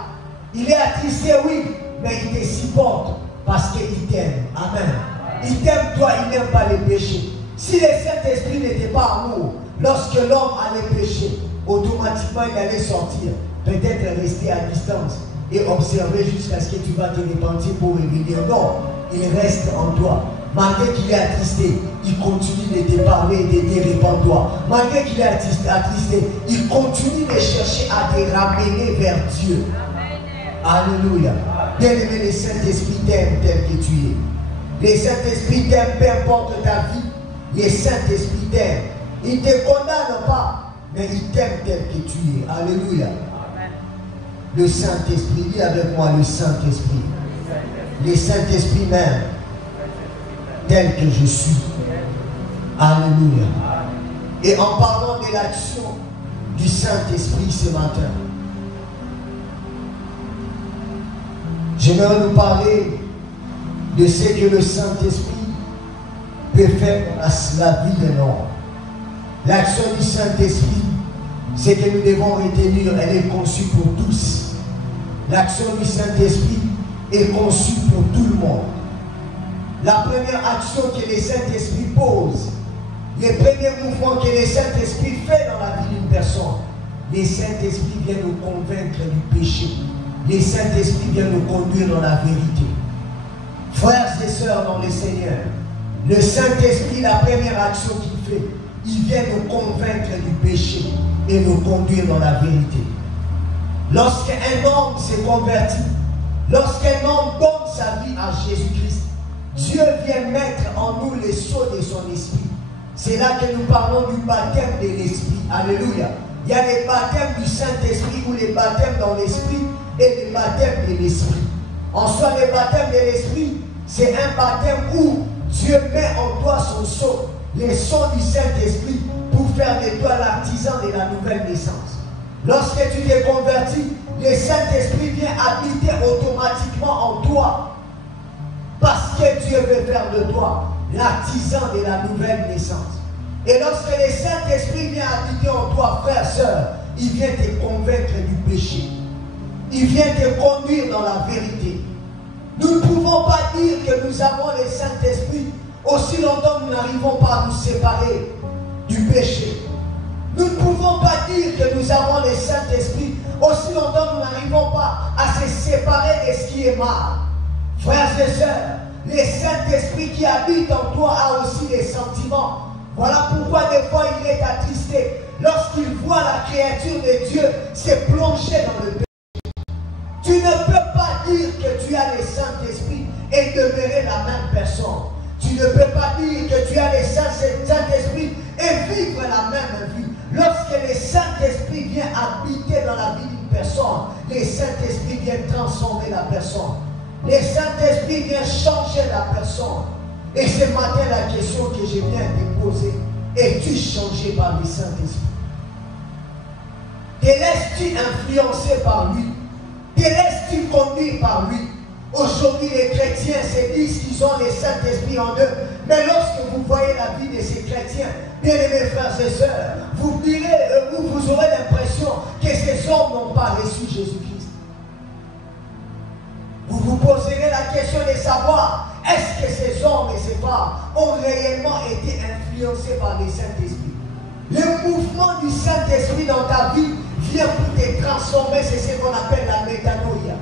Il est attristé, oui, mais il te supporte parce qu'il t'aime. Amen. Il t'aime toi, il n'aime pas les péchés. Si le Saint-Esprit n'était pas amour, lorsque l'homme allait pécher, automatiquement il allait sortir, peut-être rester à distance et observer jusqu'à ce que tu vas te repentir pour revenir. Non, il reste en toi. Malgré qu'il est attristé, il continue de te parler et de te répondre toi. Malgré qu'il est attristé, il continue de chercher à te ramener vers Dieu. Alléluia. Bien-aimé, le Saint-Esprit t'aime tel que tu es. Le Saint-Esprit t'aime, peu importe ta vie. Le Saint-Esprit t'aime. Il ne te condamne pas, mais il t'aime tel que tu es. Alléluia. Le Saint-Esprit, dis avec moi, le Saint-Esprit. Le Saint-Esprit m'aime tel que je suis. Alléluia. Et en parlant de l'action du Saint-Esprit ce matin, j'aimerais nous parler de ce que le Saint-Esprit peut faire dans la vie de l'homme. L'action du Saint-Esprit, c'est que nous devons retenir, elle est conçue pour tous. L'action du Saint-Esprit est conçue pour tout le monde. La première action que le Saint-Esprit pose, le premier mouvement que le Saint-Esprit fait dans la vie d'une personne, le Saint-Esprit vient nous convaincre du péché. Le Saint-Esprit vient nous conduire dans la vérité. Frères et sœurs dans le Seigneur, le Saint-Esprit, la première action qu'il fait, il vient nous convaincre du péché et nous conduire dans la vérité. Lorsqu'un homme se convertit, lorsqu'un homme donne sa vie à Jésus-Christ, Dieu vient mettre en nous les sceaux de son esprit. C'est là que nous parlons du baptême de l'esprit. Alléluia. Il y a les baptêmes du Saint-Esprit ou les baptêmes dans l'esprit et les baptêmes de l'esprit. En soi, le baptême de l'esprit, c'est un baptême où Dieu met en toi son sceau, les sceaux du Saint-Esprit, pour faire de toi l'artisan de la nouvelle naissance. Lorsque tu t'es converti, le Saint-Esprit vient habiter automatiquement en toi. Parce que Dieu veut faire de toi l'artisan de la nouvelle naissance. Et lorsque le Saint-Esprit vient habiter en toi, frère, sœur, il vient te convaincre du péché. Il vient te conduire dans la vérité. Nous ne pouvons pas dire que nous avons le Saint-Esprit aussi longtemps que nous n'arrivons pas à nous séparer du péché. Nous ne pouvons pas dire que nous avons le Saint-Esprit aussi longtemps que nous n'arrivons pas à se séparer de ce qui est mal. Frères et sœurs, le Saint-Esprit qui habite en toi a aussi des sentiments. Voilà pourquoi des fois il est attristé lorsqu'il voit la créature de Dieu se plonger dans le péché. Tu ne peux pas dire que tu as le Saint-Esprit et demeurer la même personne. Tu ne peux pas dire que tu as le Saint-Esprit et vivre la même vie. Lorsque le Saint-Esprit vient habiter dans la vie d'une personne, le Saint-Esprit vient transformer la personne. Le Saint-Esprit vient changer la personne. Et ce matin, la question que je viens de poser, es-tu changé par le Saint-Esprit? Te laisses-tu influencer par lui? Te laisses-tu conduire par lui? Aujourd'hui, les chrétiens se disent qu'ils ont le Saint-Esprit en eux. Mais lorsque vous voyez la vie de ces chrétiens, bien-aimés frères et sœurs, vous direz, vous aurez l'impression que ces hommes n'ont pas reçu Jésus-Christ. Vous vous poserez la question de savoir, est-ce que ces hommes et ces femmes ont réellement été influencés par le Saint-Esprit? Le mouvement du Saint-Esprit dans ta vie vient pour te transformer, c'est ce qu'on appelle la métanoïa.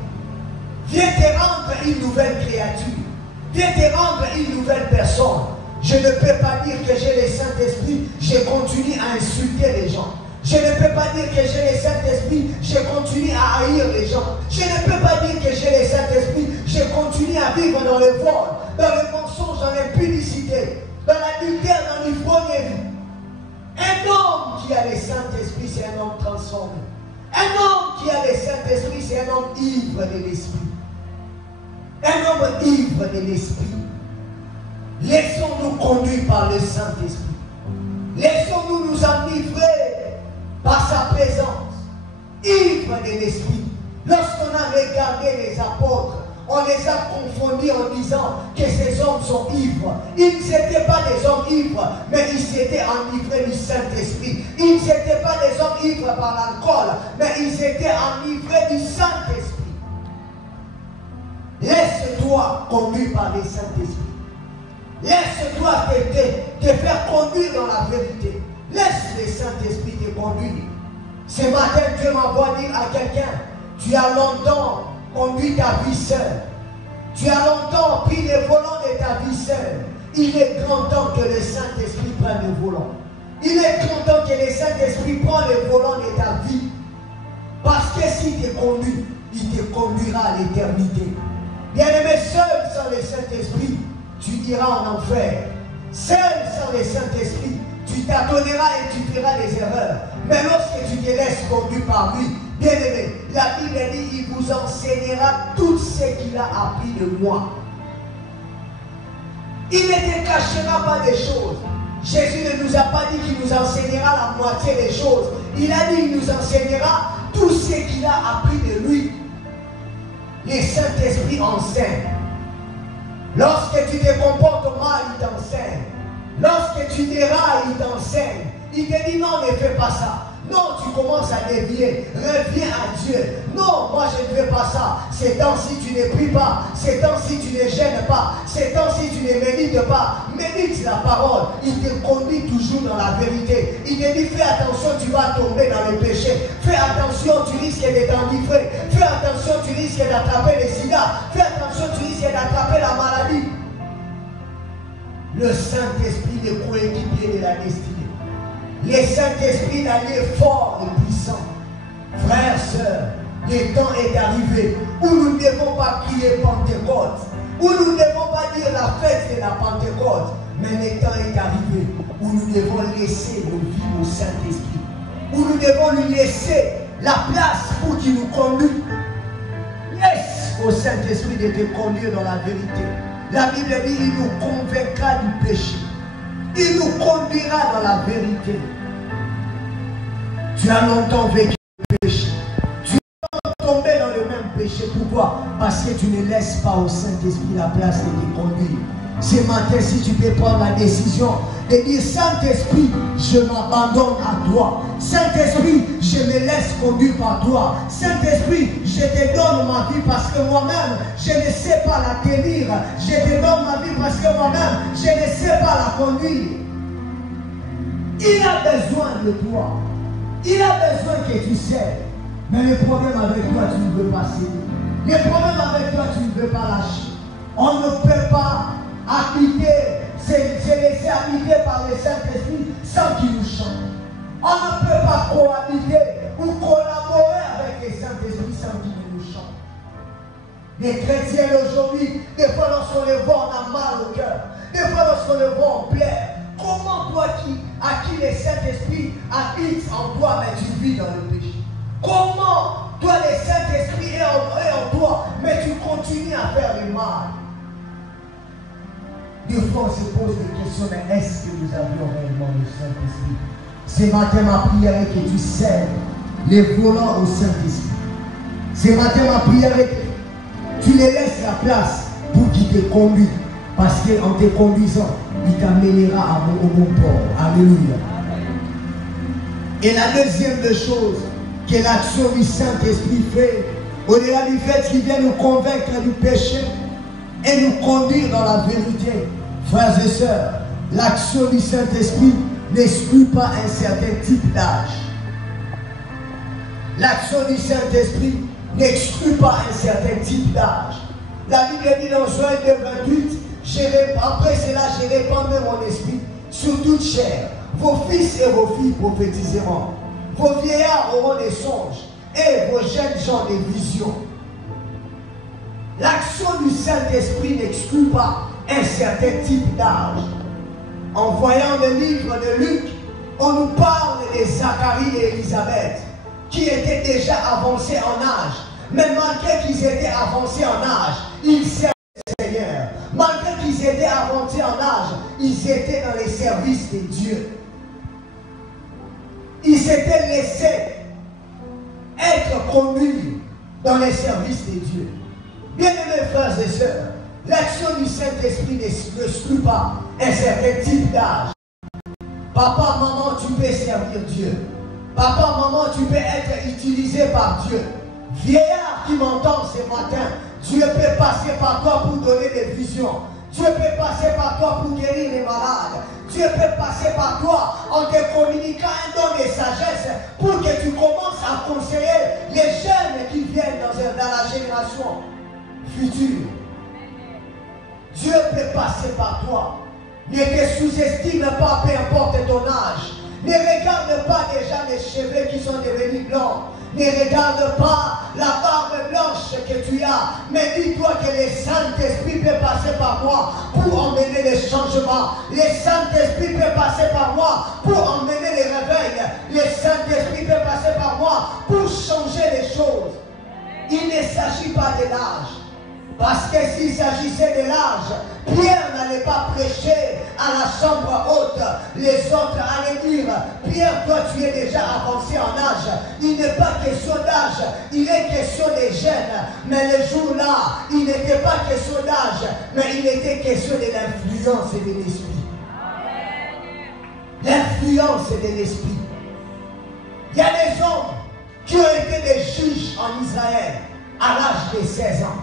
Viens te rendre une nouvelle créature. Viens te rendre une nouvelle personne. Je ne peux pas dire que j'ai le Saint-Esprit, je continue à insulter les gens. Je ne peux pas dire que j'ai le Saint-Esprit, je continue à haïr les gens. Je ne peux pas dire que j'ai le Saint-Esprit, je continue à vivre dans le vol, dans le mensonge, dans l'impudicité, dans l'adultère, dans l'ivrognerie. Un homme qui a le Saint-Esprit, c'est un homme transformé. Un homme qui a le Saint-Esprit, c'est un homme ivre de l'Esprit. Un homme ivre de l'Esprit. Laissons-nous conduire par le Saint-Esprit. Laissons-nous nous enivrer par sa présence. Ivre de l'Esprit. Lorsqu'on a regardé les apôtres, on les a confondus en disant que ces hommes sont ivres. Ils n'étaient pas des hommes ivres, mais ils s'étaient enivrés du Saint-Esprit. Ils n'étaient pas des hommes ivres par l'alcool, mais ils étaient enivrés du Saint-Esprit. Laisse-toi conduire par le Saint-Esprit. Laisse-toi te faire conduire dans la vérité. Laisse le Saint-Esprit te conduire. Ce matin, Dieu m'envoie dire à quelqu'un, tu as longtemps conduit ta vie seule. Tu as longtemps pris le volant de ta vie seule. Il est grand temps que le Saint-Esprit prenne le volant. Il est grand temps que le Saint-Esprit prenne le volant de ta vie. Parce que s'il te conduit, il te conduira à l'éternité. Bien-aimé, seul sans le Saint-Esprit, tu iras en enfer. Seul sans le Saint-Esprit, tu t'adonneras et tu feras des erreurs. Mais lorsque tu te laisses conduire par lui, bien-aimé, la Bible dit, il vous enseignera tout ce qu'il a appris de moi. Il ne te cachera pas des choses. Jésus ne nous a pas dit qu'il nous enseignera la moitié des choses. Il a dit qu'il nous enseignera tout ce qu'il a appris de lui. Le Saint-Esprit enseigne. Lorsque tu te comportes mal, il t'enseigne. Lorsque tu dérailles, il t'enseigne. Il te dit non, ne fais pas ça. Non, tu commences à dévier. Reviens à Dieu. Non, moi je ne fais pas ça. Ces temps-ci tu ne pries pas. Ces temps-ci tu ne gênes pas. Ces temps-ci tu ne médites pas. Médite la parole. Il te conduit toujours dans la vérité. Il te dit fais attention, tu vas tomber dans le péché. Fais attention, tu risques de t'enivrer. Fais attention, tu risques d'attraper le sida. Fais attention, tu risques d'attraper la maladie. Le Saint-Esprit est coéquipier de la destinée. Le Saint-Esprit d'allié fort et puissant. Frères, sœurs, le temps est arrivé où nous ne devons pas crier Pentecôte, où nous ne devons pas dire la fête de la Pentecôte, mais le temps est arrivé où nous devons laisser nos vies au Saint-Esprit, où nous devons lui laisser la place pour qu'il nous conduise. Laisse au Saint-Esprit de te conduire dans la vérité. La Bible dit il nous convaincra du péché. Il nous conduira dans la vérité. Tu as longtemps vécu le péché. Tu es tombé dans le même péché. Pourquoi? Parce que tu ne laisses pas au Saint-Esprit la place de te conduire. Ce matin, si tu peux prendre la décision de dire Saint-Esprit, je m'abandonne à toi. Saint-Esprit, je me laisse conduire par toi. Saint-Esprit, je te donne ma vie parce que moi-même, je ne sais pas la tenir. Je te donne ma vie parce que moi-même, je ne sais pas la conduire. Il a besoin de toi. Il a besoin que tu cèdes. Mais le problème avec toi, tu ne veux pas céder. Le problème avec toi, tu ne veux pas lâcher. On ne peut pas habiter, se laisser habiter par le Saint-Esprit sans qu'il nous change. On ne peut pas cohabiter ou collaborer avec le Saint-Esprit sans qu'il nous change. Les chrétiens aujourd'hui, des fois lorsqu'on les voit, on a mal au cœur. Des fois lorsqu'on les voit, on plaît. Comment toi à qui le Saint-Esprit habite en toi, mais tu vis dans le péché? Comment toi le Saint-Esprit est en toi, mais tu continues à faire le mal? Des fois on se pose des questions, mais est-ce que nous avions réellement le Saint-Esprit? Ce matin ma prière est que tu cèdes les volants au Saint-Esprit. Ce matin ma prière est que tu les laisses la place pour qu'il te conduise. Parce qu'en te conduisant, il t'amènera au bon port. Alléluia. Et la deuxième des choses que l'action du Saint-Esprit fait, au-delà du fait qu'il vient nous convaincre du péché et nous conduire dans la vérité, frères et sœurs, l'action du Saint-Esprit n'exclut pas un certain type d'âge. L'action du Saint-Esprit n'exclut pas un certain type d'âge. La Bible dit dans Joël 2:28, après cela, je répandrai mon esprit sur toute chair. Vos fils et vos filles prophétiseront. Vos vieillards auront des songes et vos jeunes gens des visions. L'action du Saint-Esprit n'exclut pas un certain type d'âge. En voyant le livre de Luc, on nous parle de Zacharie et Élisabeth, qui étaient déjà avancés en âge. Mais malgré qu'ils étaient avancés en âge, ils servaient le Seigneur. Malgré qu'ils étaient avancés en âge, ils étaient dans les services de Dieu. Ils s'étaient laissés être conduits dans les services de Dieu. Bien-aimés frères et sœurs, l'action du Saint-Esprit n'exclut pas un certain type d'âge. Papa, maman, tu peux servir Dieu. Papa, maman, tu peux être utilisé par Dieu. Vieillard qui m'entend ce matin, Dieu peut passer par toi pour donner des visions. Dieu peut passer par toi pour guérir les malades. Dieu peut passer par toi en te communiquant un don de sagesse pour que tu commences à conseiller les jeunes qui viennent dans la génération future. Dieu peut passer par toi. Ne te sous-estime pas, peu importe ton âge. Ne regarde pas déjà les cheveux qui sont devenus blancs. Ne regarde pas la barbe blanche que tu as. Mais dis-toi que le Saint-Esprit peut passer par moi pour emmener les changements. Le Saint-Esprit peut passer par moi pour emmener les réveils. Le Saint-Esprit peut passer par moi pour changer les choses. Il ne s'agit pas de l'âge. Parce que s'il s'agissait de l'âge, Pierre n'allait pas prêcher à la chambre haute, les autres allaient dire, Pierre, toi tu es déjà avancé en âge. Il n'est pas question d'âge, il est question des gènes. Mais le jour-là, il n'était pas question d'âge, mais il était question de l'influence et de l'esprit. L'influence de l'esprit. Il y a des hommes qui ont été des juges en Israël à l'âge de 16 ans.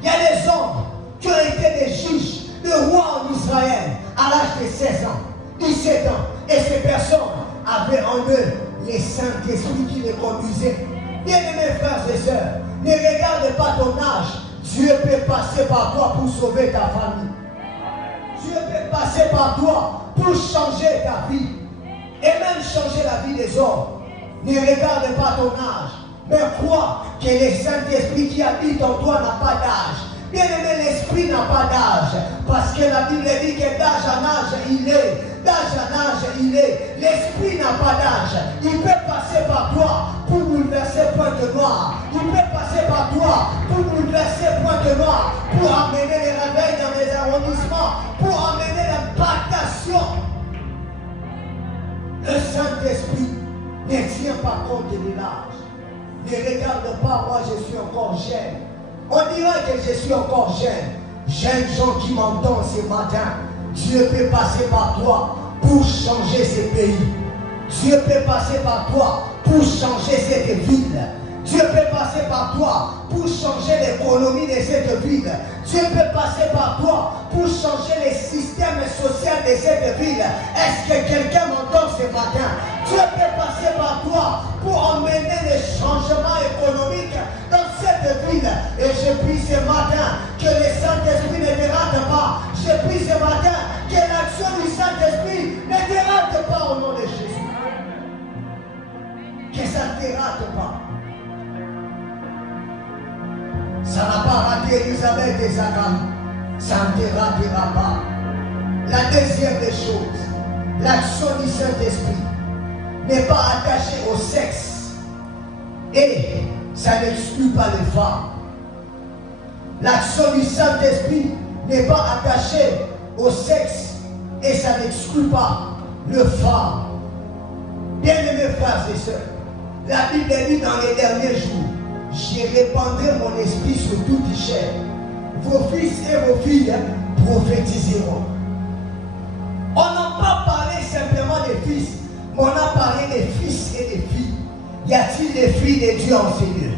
Il y a des hommes qui ont été des juges de rois en Israël à l'âge de 16 ans, 17 ans. Et ces personnes avaient en eux les Saint-Esprit qui les conduisaient. Bien-aimés frères et sœurs, ne regarde pas ton âge. Dieu peut passer par toi pour sauver ta famille. Dieu peut passer par toi pour changer ta vie. Et même changer la vie des hommes. Ne regarde pas ton âge. Mais crois que le Saint-Esprit qui habite en toi n'a pas d'âge. Bien aimé, l'esprit n'a pas d'âge. Parce que la Bible dit que d'âge en âge il est. D'âge en âge il est. L'esprit n'a pas d'âge. Il peut passer par toi pour bouleverser Pointe-Noire. Il peut passer par toi pour bouleverser Pointe-Noire. Pour amener les réveils dans les arrondissements. Pour amener l'impactation. Le Saint-Esprit ne tient pas compte de l'âge. Ne regarde pas, moi je suis encore jeune. On dirait que je suis encore jeune. Jeunes gens qui m'entendent ce matin, Dieu peut passer par toi pour changer ce pays. Dieu peut passer par toi pour changer cette ville. Dieu peut passer par toi pour changer l'économie de cette ville. Dieu peut passer par toi pour changer les systèmes sociaux de cette ville. Est-ce que quelqu'un m'entend ce matin? Dieu peut passer par toi pour emmener les changements économiques dans cette ville. Et je prie ce matin que le Saint-Esprit ne te rate pas. Je prie ce matin que l'action du Saint-Esprit ne te rate pas au nom de Jésus. Que ça ne te rate pas. Ça n'a pas raté Elisabeth et Zacharie. Ça ne te ratera pas. La deuxième des choses, l'action du Saint-Esprit n'est pas attachée au sexe. Et ça n'exclut pas les femmes. L'action du Saint-Esprit n'est pas attachée au sexe. Et ça n'exclut pas les femmes. Bien-aimés frères et sœurs, la Bible dit dans les derniers jours, je répandrai mon esprit sur toute chair. Vos fils et vos filles prophétiseront. On n'a pas parlé simplement des fils, mais on a parlé des fils et des filles. Y a-t-il des filles de Dieu en Seigneur?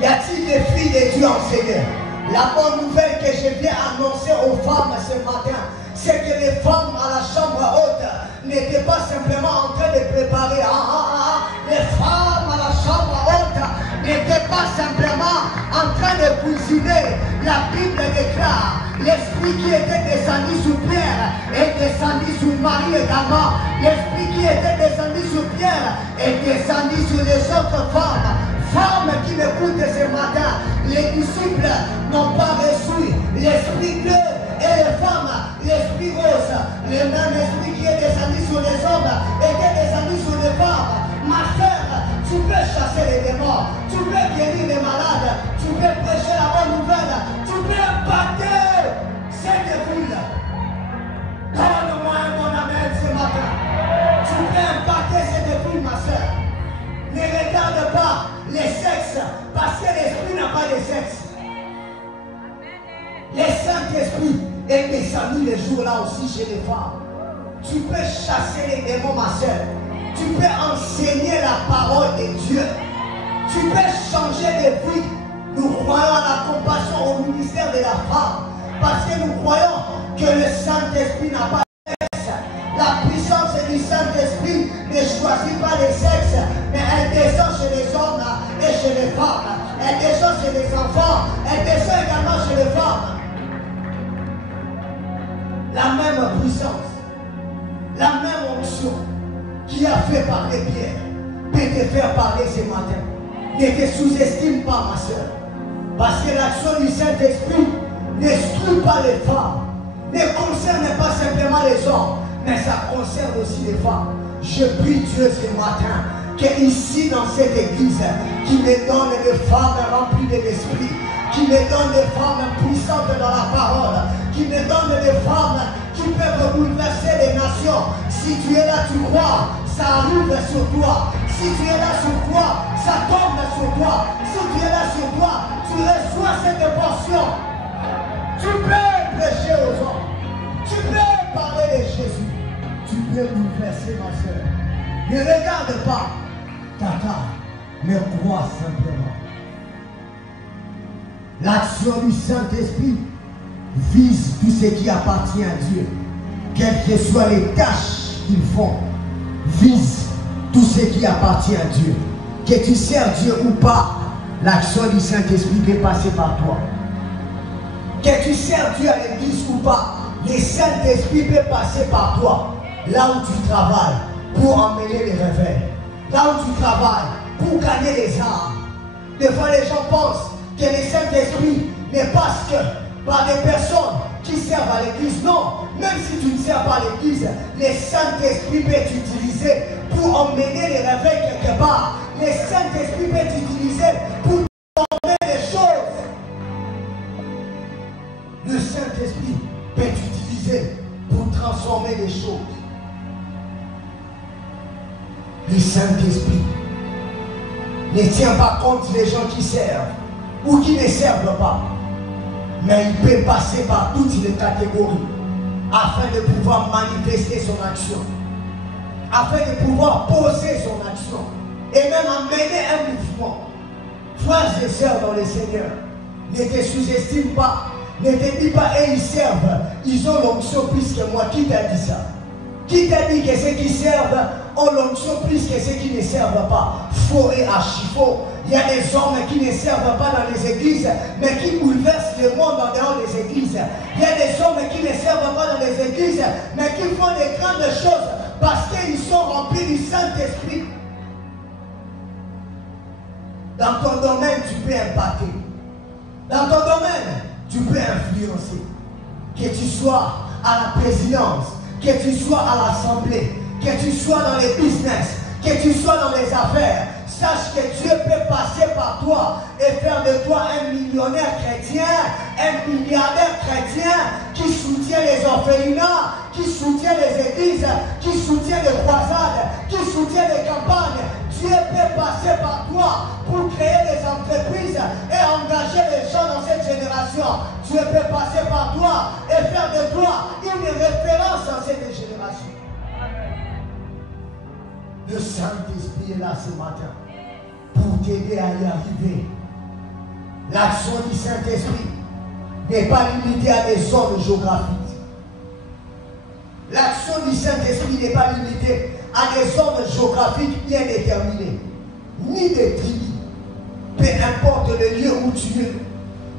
Y a-t-il des filles de Dieu en Seigneur? La bonne nouvelle que je viens annoncer aux femmes ce matin, c'est que les femmes à la chambre haute n'étaient pas simplement en train de préparer. Les femmes à la chambre haute n'étaient pas simplement en train de cuisiner. La Bible déclare, l'esprit qui était descendu sur Pierre est descendu sur Marie également. L'esprit qui était descendu sur Pierre est descendu sur les autres femmes. Femmes qui m'écoutent ce matin, les disciples n'ont pas reçu l'esprit bleu et les femmes, l'esprit rose. Le même esprit qui est descendu sur les hommes était descendu sur les femmes. Ma soeur, tu peux chasser les démons, tu peux guérir les malades, tu peux prêcher la bonne nouvelle, tu peux impacter cette ville. Donne-moi un bon amen ce matin. Tu peux impacter cette ville, ma soeur. Ne regarde pas les sexes, parce que l'esprit n'a pas de sexe. Le Saint-Esprit est descendu les jours-là aussi chez les femmes. Tu peux chasser les démons, ma soeur. Tu peux enseigner la parole de Dieu. Tu peux changer de vie. Nous croyons à la compassion au ministère de la femme. Parce que nous croyons que le Saint-Esprit n'a pas de sexe. La puissance du Saint-Esprit ne choisit pas les sexes, mais elle descend chez les hommes et chez les femmes. Elle descend chez les enfants. Elle descend également chez les femmes. La même puissance, la même onction qui a fait parler Pierre peut te faire parler ce matin. Ne te sous-estime pas, ma soeur. Parce que l'action du Saint-Esprit n'exclut pas les femmes, ne concerne pas simplement les hommes, mais ça concerne aussi les femmes. Je prie Dieu ce matin qu'ici dans cette église, qui me donne des femmes remplies de l'esprit, qui me donne des femmes puissantes dans la parole, qui me donne des femmes qui peuvent bouleverser les nations. Si tu es là, tu crois, ça arrive sur toi. Si tu es là sur toi, ça tombe sur toi. Si tu es là sur toi, tu reçois cette portion. Tu peux prêcher aux hommes. Tu peux parler de Jésus. Tu peux bouleverser ma soeur. Ne regarde pas ta taille, mais crois simplement. L'action du Saint-Esprit vise tout ce qui appartient à Dieu. Quelles que soient les tâches qu'ils font, vise tout ce qui appartient à Dieu. Que tu sers Dieu ou pas, l'action du Saint-Esprit peut passer par toi. Que tu sers Dieu à l'église ou pas, le Saint-Esprit peut passer par toi. Là où tu travailles, pour emmener les réveils. Là où tu travailles, pour gagner les âmes. Des fois, les gens pensent que le Saint-Esprit n'est pas que par des personnes qui servent à l'église. Non, même si tu ne sers pas à l'église, le Saint-Esprit peut t'utiliser pour emmener les réveils quelque part. Le Saint-Esprit peut t'utiliser pour emmener les choses. Le Saint-Esprit peut t'utiliser pour transformer les choses. Le Saint-Esprit ne tient pas compte des gens qui servent ou qui ne servent pas. Mais il peut passer par toutes les catégories afin de pouvoir manifester son action, afin de pouvoir poser son action et même amener un mouvement. Frères et sœurs dans le Seigneur, ne te sous-estime pas, ne te dis pas, et ils servent, ils ont l'onction plus que moi. Qui t'a dit ça? Qui t'a dit que ceux qui servent ont l'onction plus que ceux qui ne servent pas? Faux et archi-faux. Il y a des hommes qui ne servent pas dans les églises, mais qui bouleversent le monde en dehors des églises. Il y a des hommes qui ne servent pas dans les églises, mais qui font des grandes choses parce qu'ils sont remplis du Saint-Esprit. Dans ton domaine, tu peux impacter. Dans ton domaine, tu peux influencer. Que tu sois à la présidence, que tu sois à l'assemblée, que tu sois dans les business, que tu sois dans les affaires, sache que Dieu peut passer par toi et faire de toi un millionnaire chrétien, un milliardaire chrétien qui soutient les orphelinats, qui soutient les églises, qui soutient les croisades, qui soutient les campagnes. Dieu peut passer par toi pour créer des entreprises et engager les gens dans cette génération. Dieu peut passer par toi et faire de toi une référence dans cette génération. Le Saint-Esprit est là ce matin pour t'aider à y arriver. L'action du Saint-Esprit n'est pas limitée à des zones géographiques. L'action du Saint-Esprit n'est pas limitée à des zones géographiques bien déterminées, ni des tribus. Peu importe le lieu où tu es,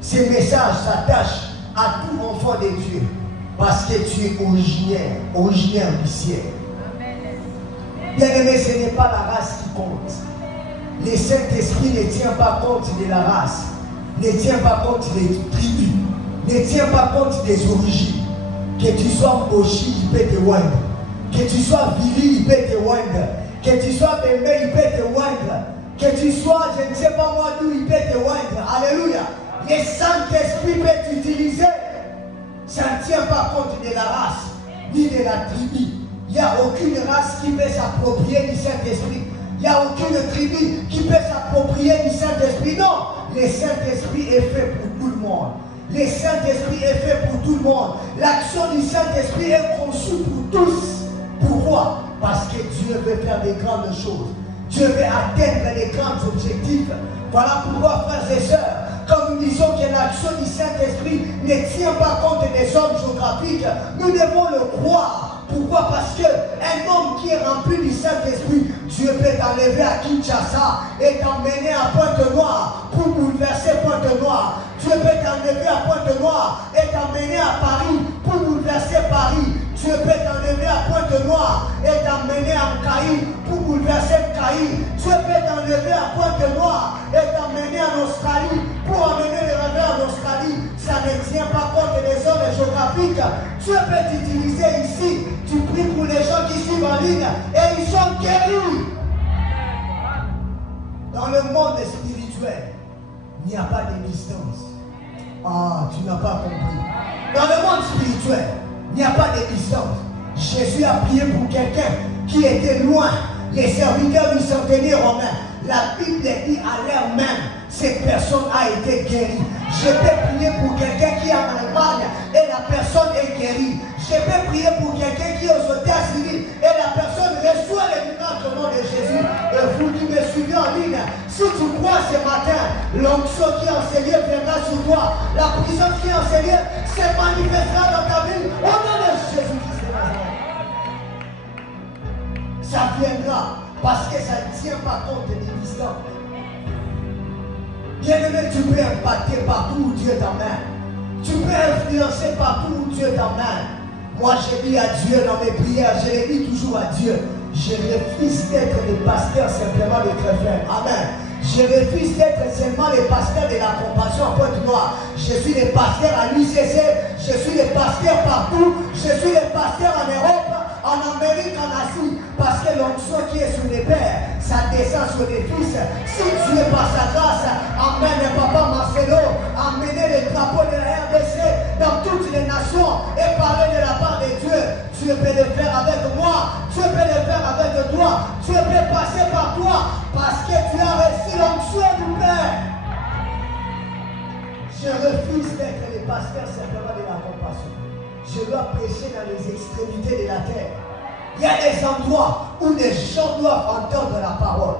ces messages s'attachent à tout enfant de Dieu, parce que tu es originaire du ciel. Bien-aimé, ce n'est pas la race qui compte. Le Saint-Esprit ne tient pas compte de la race, ne tient pas compte des tribus, ne tient pas compte des origines. Que tu sois Moshi, il peut te oindre. Que tu sois Vili, il peut te oindre. Que tu sois Bembe, il peut te oindre. Que tu sois, je ne sais pas moi d'où, il peut te oindre. Alléluia. Le Saint-Esprit peut t'utiliser. Ça ne tient pas compte de la race, ni de la tribu. Il n'y a aucune race qui peut s'approprier du Saint-Esprit. Il n'y a aucune tribu qui peut s'approprier du Saint-Esprit. Non, le Saint-Esprit est fait pour tout le monde. Le Saint-Esprit est fait pour tout le monde. L'action du Saint-Esprit est conçue pour tous. Pourquoi? Parce que Dieu veut faire des grandes choses. Dieu veut atteindre les grands objectifs. Voilà pourquoi, frères et sœurs, quand nous disons que l'action du Saint-Esprit ne tient pas compte des zones géographiques, nous devons le croire. Pourquoi? Parce qu'un homme qui est rempli du Saint-Esprit, Dieu peut t'enlever à Kinshasa et t'emmener à Pointe-Noire pour bouleverser Pointe-Noire. Dieu peut t'enlever à Pointe-Noire et t'emmener à Paris pour bouleverser Paris. Dieu peut t'enlever à Pointe-Noire et t'emmener à Mkaï pour bouleverser Mkaï. Dieu peut t'enlever à Pointe-Noire et t'emmener en Australie pour emmener les réveils en Australie. Ça ne tient pas compte des zones géographiques. Dieu peut t'utiliser ici. Tu pries pour les gens qui suivent en ligne et ils sont guéris. Dans le monde spirituel, il n'y a pas de distance. Ah, tu n'as pas compris. Dans le monde spirituel, Il n'y a pas de distance. Jésus a prié pour quelqu'un qui était loin. Les serviteurs du centenier romain. La Bible dit à l'heure même, cette personne a été guérie. Je peux prier pour quelqu'un qui est en Allemagne et la personne est guérie. Je peux prier pour quelqu'un qui est aux États-Unis et la personne reçoit les miracles au nom de Jésus. Et vous qui me suivez en ligne, si tu crois ce matin, l'onction qui est en ce lieu viendra sur toi. La puissance qui est en ce lieu se manifestera dans ta vie au nom de Jésus-Christ de Nazareth. Ça viendra parce que ça ne tient pas compte des distances. Bien-aimé, tu peux impacter partout où Dieu t'emmène. Tu peux influencer partout où Dieu t'emmène. Moi, je dis à Dieu dans mes prières, je le dis toujours à Dieu, je refuse d'être le pasteur simplement de Créfelle. Amen. Je refuse d'être seulement le pasteur de la compassion en Pointe-Noire. Je suis le pasteur à l'UCC, je suis le pasteur partout, je suis le pasteur en Europe, en Amérique, en Asie, parce que l'onction qui est sur les pères, ça descend sur les fils. Si Dieu par sa grâce emmène Papa Marcelo, emmener les drapeaux de la RDC dans toutes les nations et parler de la part de Dieu, Dieu peut le faire avec moi, Dieu peut le faire avec toi, Dieu peut passer par toi, parce que tu as reçu l'onction du Père. Je refuse d'être le pasteur simplement de la compassion. Je dois prêcher dans les extrémités de la terre. Il y a des endroits où les gens doivent entendre la parole.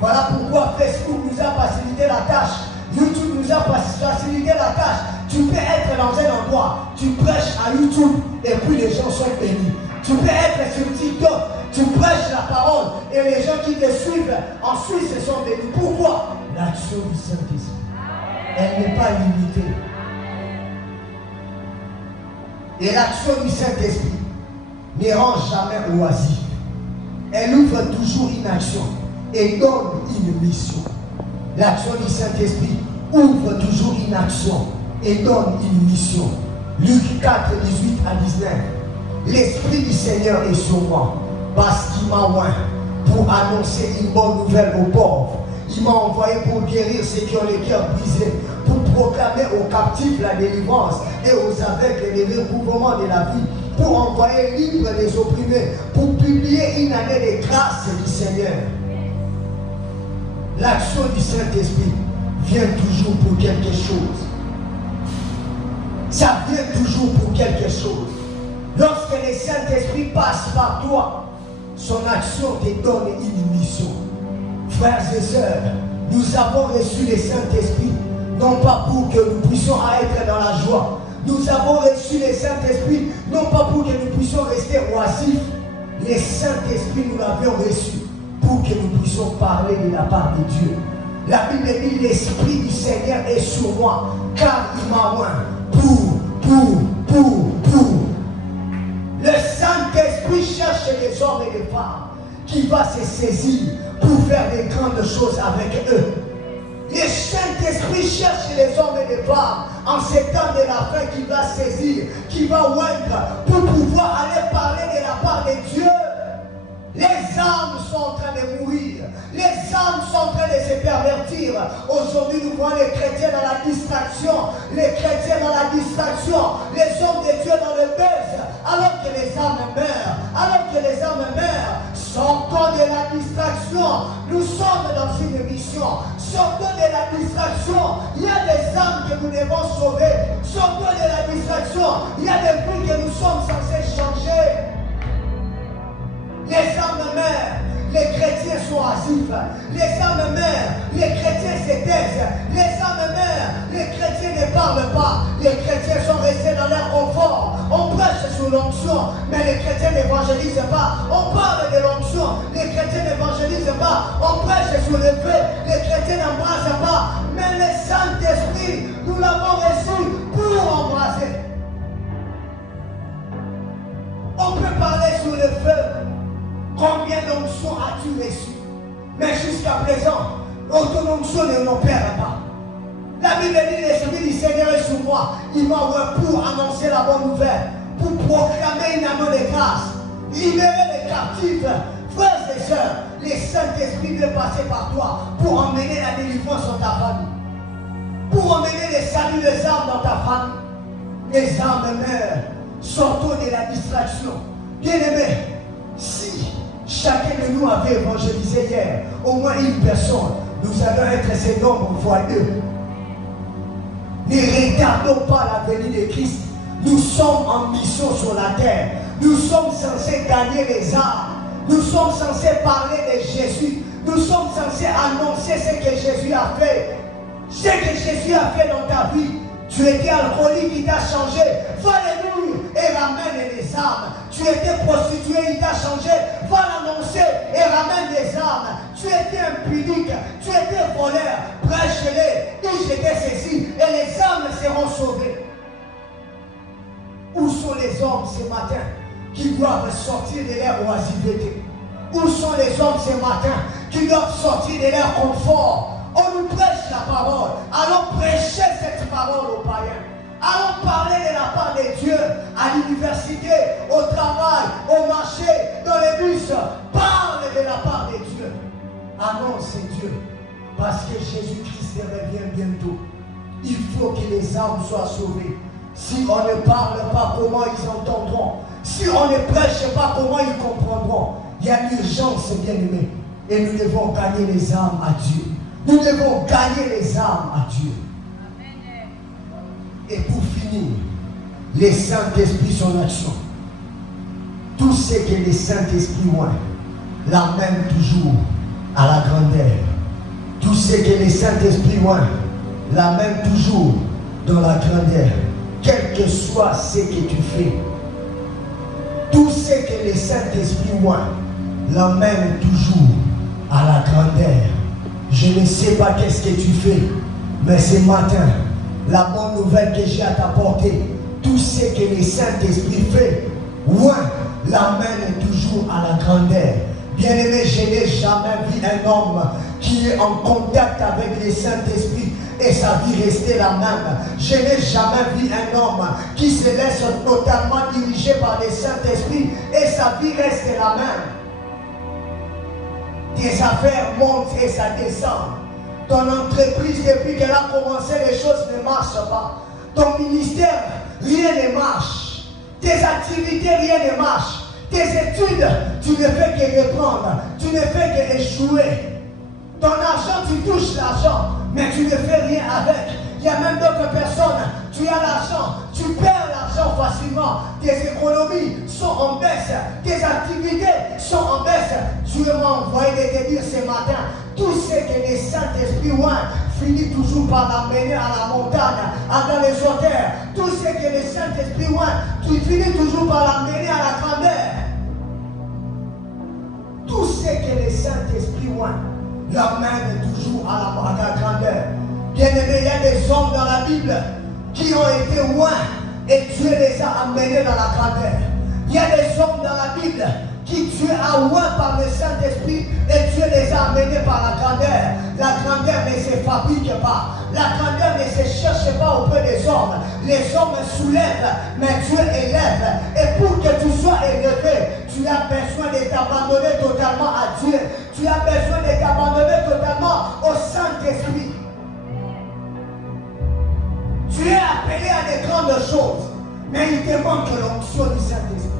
Voilà pourquoi Facebook nous a facilité la tâche. YouTube nous a facilité la tâche. Tu peux être dans un endroit, tu prêches à YouTube et puis les gens sont bénis. Tu peux être sur TikTok, tu prêches la parole et les gens qui te suivent ensuite se sont bénis. Pourquoi? L'action du Saint-Esprit, elle n'est pas limitée. Et l'action du Saint-Esprit ne rend jamais oisif. Elle ouvre toujours une action et donne une mission. L'action du Saint-Esprit ouvre toujours une action et donne une mission. Luc 4, 18 à 19. L'Esprit du Seigneur est sur moi parce qu'il m'a oint pour annoncer une bonne nouvelle aux pauvres. Il m'a envoyé pour guérir ceux qui ont les cœurs brisés, pour proclamer aux captifs la délivrance et aux aveugles les recouvrements de la vie, pour envoyer libres les opprimés, pour publier une année de grâce du Seigneur. L'action du Saint-Esprit vient toujours pour quelque chose. Ça vient toujours pour quelque chose. Lorsque le Saint-Esprit passe par toi, son action te donne une mission. Frères et sœurs, nous avons reçu le Saint-Esprit, non pas pour que nous puissions être dans la joie. Nous avons reçu le Saint-Esprit, non pas pour que nous puissions rester oisifs. Le Saint-Esprit, nous l'avions reçu pour que nous puissions parler de la part de Dieu. La Bible dit, l'Esprit du Seigneur est sur moi, car il m'a oint pour. Le Saint-Esprit cherche des hommes et des femmes qui vont se saisir pour faire des grandes choses avec eux. Le Saint-Esprit cherche les hommes et les femmes en ces temps de la fin qui va saisir, qui va oindre pour pouvoir aller parler de la part de Dieu. Les âmes sont en train de mourir. Les âmes sont en train de se pervertir. Aujourd'hui, nous voyons les chrétiens dans la distraction. Les chrétiens dans la distraction. Les hommes de Dieu dans le buzz. Alors que les âmes meurent. Alors que les âmes meurent. Sortons de la distraction. Nous sommes dans une mission. Sortons de la distraction. Il y a des âmes que nous devons sauver. Sortons de la distraction. Il y a des vies que nous sommes censés changer. Les âmes meurent, les chrétiens sont asifs. Les âmes meurent, les chrétiens se taisent. Les âmes meurent, les chrétiens ne parlent pas. Les chrétiens sont restés dans leur confort. On prêche sur l'onction, mais les chrétiens n'évangélisent pas. On parle de l'onction, les chrétiens n'évangélisent pas. On prêche sur le feu, les chrétiens n'embrassent pas. Mais le Saint-Esprit, nous l'avons reçu pour embrasser. On peut parler sur le feu. Combien d'onctions as-tu reçu? Mais jusqu'à présent, ton onction ne n'opère pas. La Bible dit, l'Esprit du Seigneur est sur moi. Il m'a envoyé pour annoncer la bonne nouvelle, pour proclamer une année de grâce, libérer les captifs. Frères et sœurs, le Saint-Esprit veut passer par toi pour emmener la délivrance dans ta famille, pour emmener le salut des âmes dans ta famille. Les âmes meurent. Sortons de la distraction. Bien-aimés, si chacun de nous avait évangélisé hier, au moins une personne, nous allons être ces nombres fois 2. Ne retardons pas la venue de Christ. Nous sommes en mission sur la terre. Nous sommes censés gagner les âmes. Nous sommes censés parler de Jésus. Nous sommes censés annoncer ce que Jésus a fait. Ce que Jésus a fait dans ta vie. Tu étais alcoolique, il t'a changé. Va le nuire et ramène les âmes. Tu étais prostituée, il t'a changé. Va l'annoncer et ramène les âmes. Tu étais impudique, tu étais voleur. Prêche-les, dis j'étais ceci et les âmes seront sauvées. Où sont les hommes ce matin qui doivent sortir de leur oisiveté? Où sont les hommes ce matin qui doivent sortir de leur confort? On nous prêche la parole. Allons prêcher cette parole aux païens. Allons parler de la part de Dieu à l'université, au travail, au marché, dans les bus. Parle de la part de Dieu. Annonce Dieu. Parce que Jésus-Christ revient bientôt. Il faut que les âmes soient sauvées. Si on ne parle pas, comment ils entendront? Si on ne prêche pas, comment ils comprendront? Il y a l'urgence, bien-aimés. Et nous devons gagner les âmes à Dieu. Nous devons gagner les âmes à Dieu. Et pour finir, les Saint-Esprit son action. Tout ce que les Saint-Esprit voient l'amène toujours à la grandeur. Tout ce que les Saint-Esprit voient l'amène toujours dans la grandeur. Quel que soit ce que tu fais, tout ce que les Saint-Esprit voient l'amène toujours à la grandeur. Je ne sais pas qu'est-ce que tu fais, mais ce matin, la bonne nouvelle que j'ai à t'apporter, tout ce que le Saint-Esprit fait, l'amène toujours à la grandeur. Bien-aimé, je n'ai jamais vu un homme qui est en contact avec le Saint-Esprit et sa vie restait la même. Je n'ai jamais vu un homme qui se laisse totalement diriger par le Saint-Esprit et sa vie reste la même. Tes affaires montent et ça descend. Ton entreprise, depuis qu'elle a commencé, les choses ne marchent pas. Ton ministère, rien ne marche. Tes activités, rien ne marche. Tes études, tu ne fais que reprendre. Tu ne fais que échouer. Ton argent, tu touches l'argent, mais tu ne fais rien avec. Il y a même d'autres personnes, tu as l'argent, tu perds l'argent facilement. Tes économies sont en baisse, tes activités sont en baisse. Dieu m'a envoyé de te dire ce matin, tout ce que le Saint-Esprit finit toujours par l'amener à la montagne, dans les hauteurs. Tout ce que le Saint-Esprit tu finis toujours par l'amener à la grandeur. Tout ce que le Saint-Esprit l'amène toujours à la grandeur. Bien-aimé, il y a des hommes dans la Bible qui ont été loin et Dieu les a amenés dans la grandeur. Il y a des hommes dans la Bible qui Dieu a loin par le Saint-Esprit et Dieu les a amenés par la grandeur. La grandeur ne se fabrique pas. La grandeur ne se cherche pas auprès des hommes. Les hommes soulèvent, mais Dieu élève. Et pour que tu sois élevé, tu as besoin de t'abandonner totalement à Dieu. Tu as besoin de t'abandonner totalement au Saint-Esprit. Tu es appelé à des grandes choses, mais il te manque l'onction du Saint-Esprit.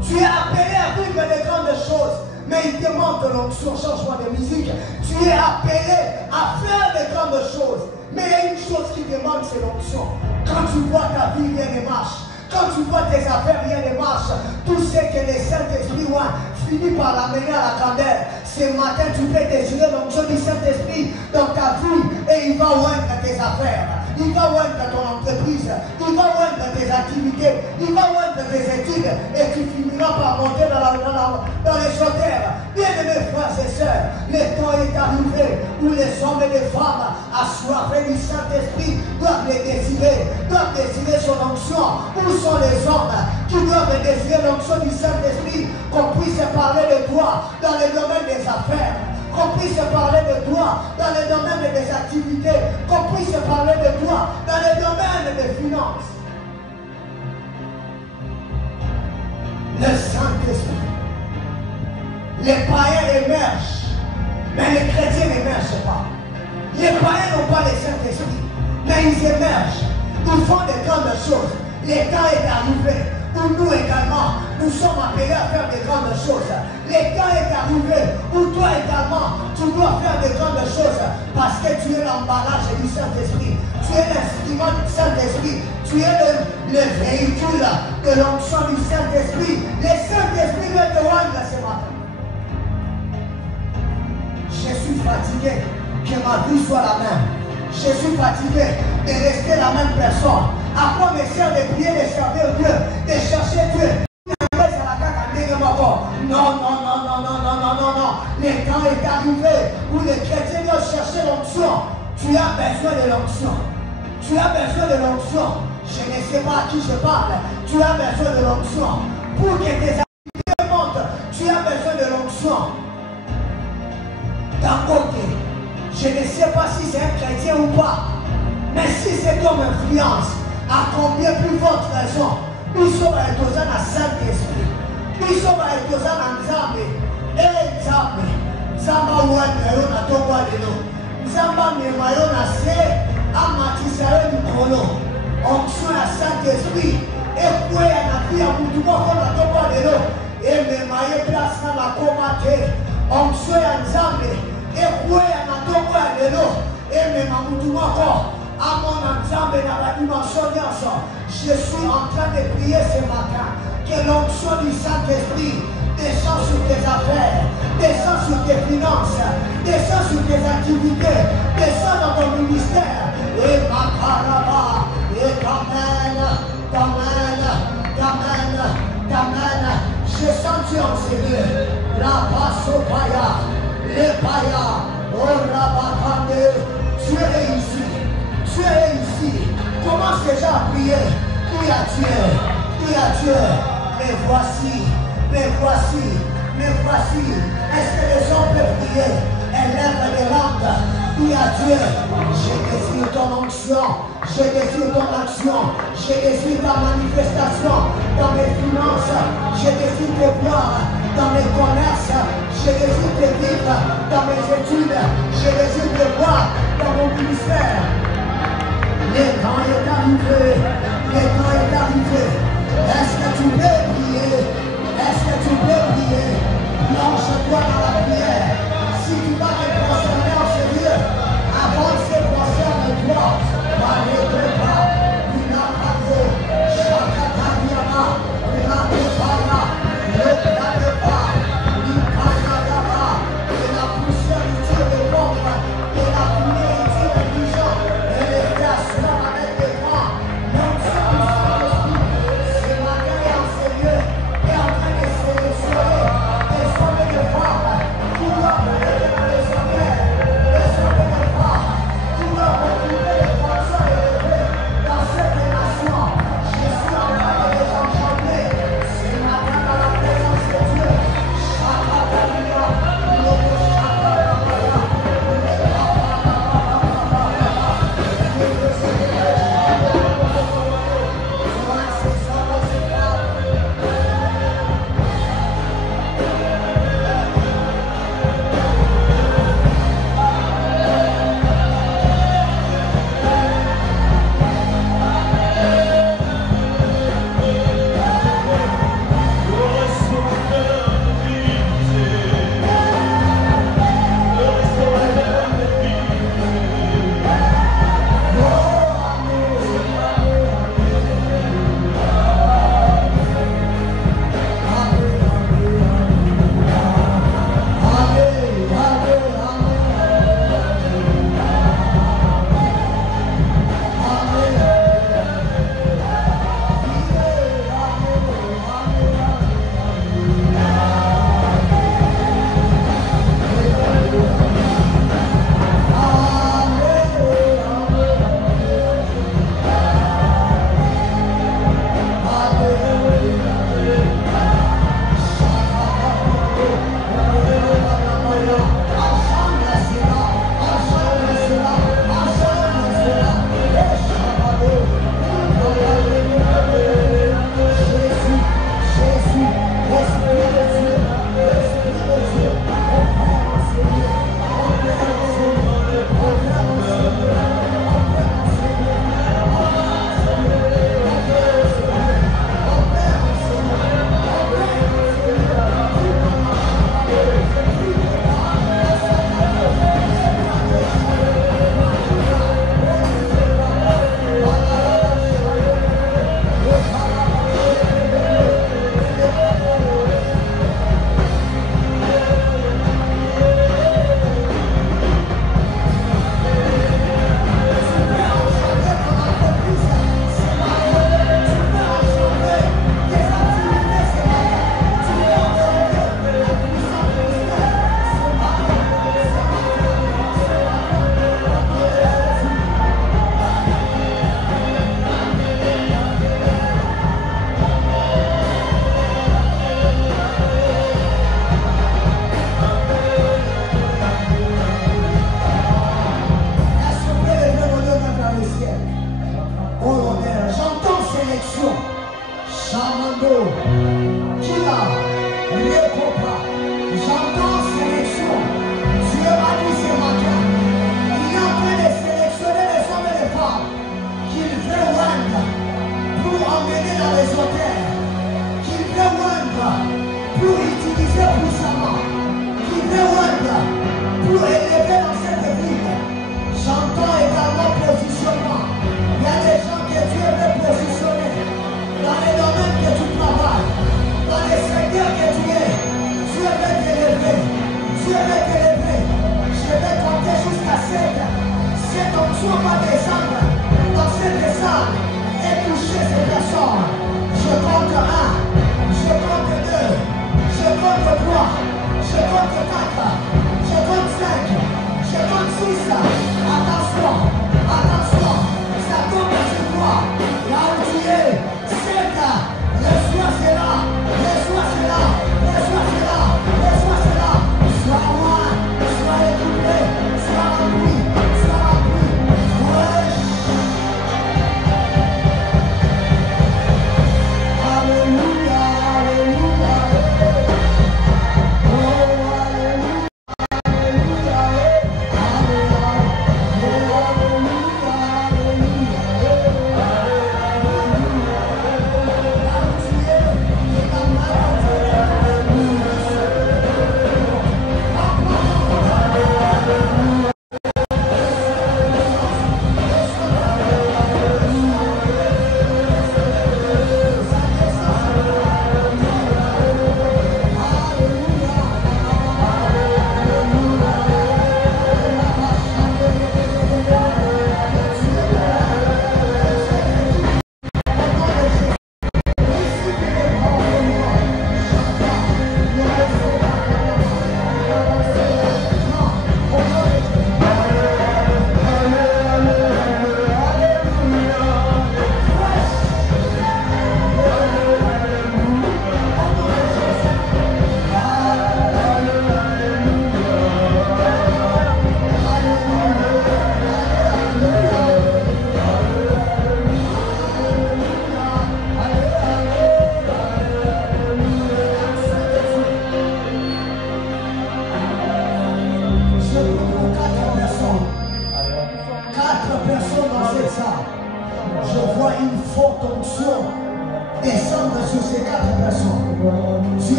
Tu es appelé à vivre des grandes choses, mais il te manque l'onction, changement de musique. Tu es appelé à faire des grandes choses, mais il y a une chose qui te manque, c'est l'onction. Quand tu vois ta vie, rien ne marche. Quand tu vois tes affaires, rien ne marche. Tout ce que le Saint-Esprit finit par l'amener à la grandeur. Ce matin, tu peux désirer l'onction du Saint-Esprit dans ta vie et il va oindre tes affaires. Il va oindre ton entreprise. Il va oindre tes activités. Il va oindre tes études. Et tu finiras par monter dans les hauteurs. Bien-aimés frères et sœurs, le temps est arrivé où les hommes et les femmes assoiffés du Saint-Esprit doivent les désirer. Doivent désirer son onction. Où sont les hommes qui doivent désirer l'onction du Saint-Esprit? Qu'on puisse parler de toi dans le domaine des affaires. Qu'on puisse parler de toi dans le domaine des activités, qu'on puisse parler de toi dans le domaine des finances. Le Saint-Esprit, les païens émergent, mais les chrétiens n'émergent pas. Les païens n'ont pas le Saint-Esprit, mais ils émergent. Ils font des grandes choses. Les temps est arrivé où nous également, nous sommes appelés à faire de grandes choses. Les temps est arrivé où toi également, tu dois faire de grandes choses parce que tu es l'emballage du Saint-Esprit. Tu es l'instrument du Saint-Esprit. Tu es le véhicule de l'onction du Saint-Esprit. Le Saint-Esprit veut te rendre ce matin. Je suis fatigué que ma vie soit la même. Je suis fatigué de rester la même personne. À quoi me sert de prier, de servir Dieu, de chercher Dieu? Non, non, non, non, non, non, non, non, non. Le temps est arrivé où les chrétiens doivent chercher l'onction. Tu as besoin de l'onction. Tu as besoin de l'onction. Je ne sais pas à qui je parle. Tu as besoin de l'onction. Pour que tes activités montent, tu as besoin de l'onction. D'un côté, je ne sais pas si c'est un chrétien ou pas, mais si c'est comme influence, à combien plus forte raison, nous sommes à Etosana Saint-Esprit, nous sommes à Etosana Nzambe, et Nzambe, Nzamba Ouandero na Tongwa Lelo, Nzamba Nemayo na Se, Amatisayo Nikolo, onction à Saint-Esprit, et quoi à la vie à Moutoumoko na Tongwa Lelo, et Nemaye place na la Komate, onction à Nzambe, et quoi à la Tongwa Lelo, et Nemamutumoko. À mon ensemble dans la dimension d'ensemble, je suis en train de prier ce matin que l'onction du Saint-Esprit descend sur tes affaires, descend sur tes finances, descend sur tes activités, descend dans ton ministère. Et ma caraba, et t'amène, t'amène, t'amène, t'amène. Je sens Dieu en Seigneur. La passe au paya, les payas, au rabakande, tu es ici. Tu es ici. Commence déjà à prier. Qui a Dieu? Qui a Dieu? Mais voici, mais voici, mais voici. Est-ce que les hommes peuvent prier? Élève les langues. Qui a Dieu? Je désire ton onction. Je désire ton action. Je désire ta manifestation dans mes finances. Je désire te voir dans mes commerces. Je désire te vivre dans mes études. Je désire te voir dans mon ministère. Le temps est arrivé, le temps est arrivé. Est-ce que tu peux prier? Est-ce que tu peux prier? Lance-toi dans la prière. Si tu vas te concerner en sérieux, avance et concerne-toi. Parlez-toi, Pinapado, Chakatariana, Pinapaya, Lepayapa, Pinapayaba, et la poussière du Dieu de l'ombre, et la fumée du Dieu de Dijon, et les glaces avec les grands. Non, ce matin et en sérieux.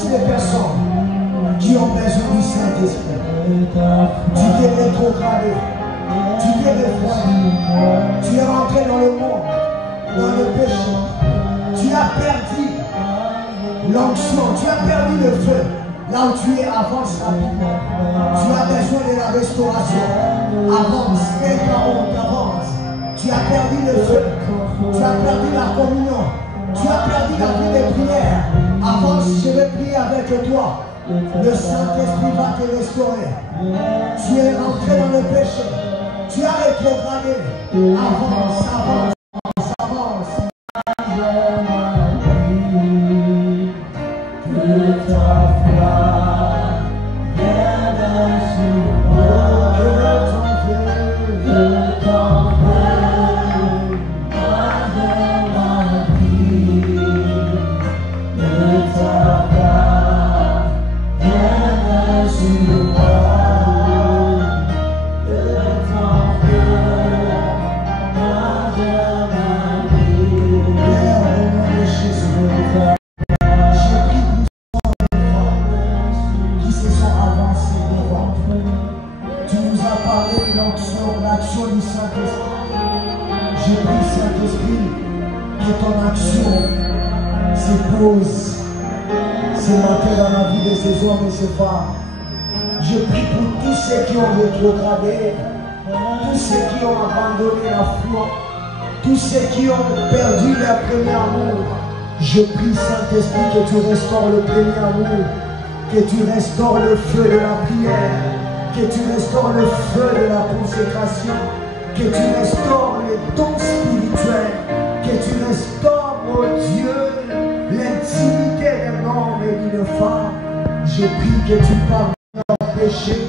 toutes les personnes qui ont besoin du Saint-Esprit. Tu t'es rétrogradé, tu t'es refroidi, tu es rentré dans le monde, dans le péché. Tu as perdu l'onction, tu as perdu le feu. Là où tu es, avance rapidement. Tu as besoin de la restauration. Avance, aide la honte, avance. Tu as perdu le feu, tu as perdu la communion, tu as perdu la vie de prière. Avance, je vais prier avec toi. Le Saint-Esprit va te restaurer. Tu es rentré dans le péché. Tu as rétrogradé. Avance, avance, avance, l'action du Saint-Esprit. Je prie, Saint-Esprit, que ton action se pose ce matin dans la vie de ces hommes et ces femmes. Je prie pour tous ceux qui ont rétrogradé, tous ceux qui ont abandonné la foi, tous ceux qui ont perdu leur premier amour. Je prie, Saint-Esprit, que tu restaures le premier amour, que tu restaures le feu de la prière, que tu restaures le feu de la consécration, que tu restaures les dons spirituels, que tu restaures, oh Dieu, l'intimité d'un homme et d'une femme. Je prie que tu pardonnes leurs péchés,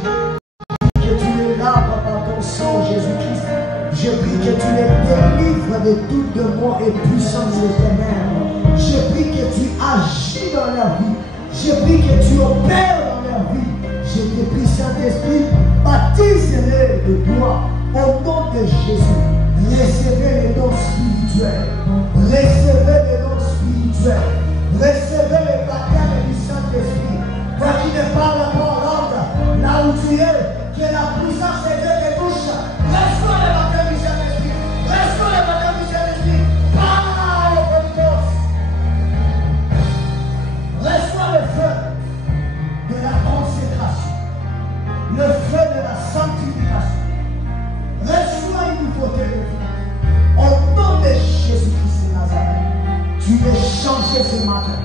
que tu les laves par ton sang, Jésus-Christ. Je prie que tu les délivres de toute démon et puissance des ténèbres. Je prie que tu agis dans leur vie. Je prie que tu opères dans leur vie. Je te prie, Saint-Esprit, baptise-les de toi au nom de Jésus. Recevez les dons spirituels. Recevez les dons spirituels. Recevez le baptême du Saint-Esprit. Toi qui ne parles pas en langue, là où tu es, que la puissance de Dieu te touche. Reçois le baptême du Saint-Esprit. Reçois le baptême du Saint-Esprit. Parle au Holy Ghost. Reçois le feu de la consécration, le feu de la sanctification. Reçois une nouveauté de vie. Au nom de Jésus-Christ de Nazareth, tu es changé ce matin.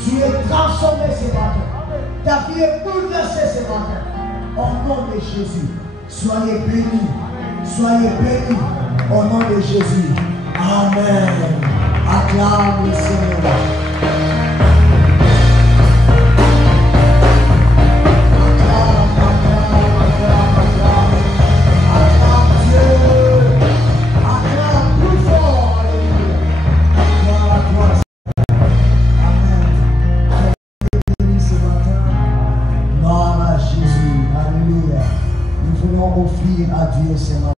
Tu es transformé ce matin. Ta vie est bouleversée ce matin. Au nom de Jésus, soyez bénis. Soyez bénis. Au nom de Jésus. Amen. Acclame le Seigneur. Offrir à Dieu, Seigneur.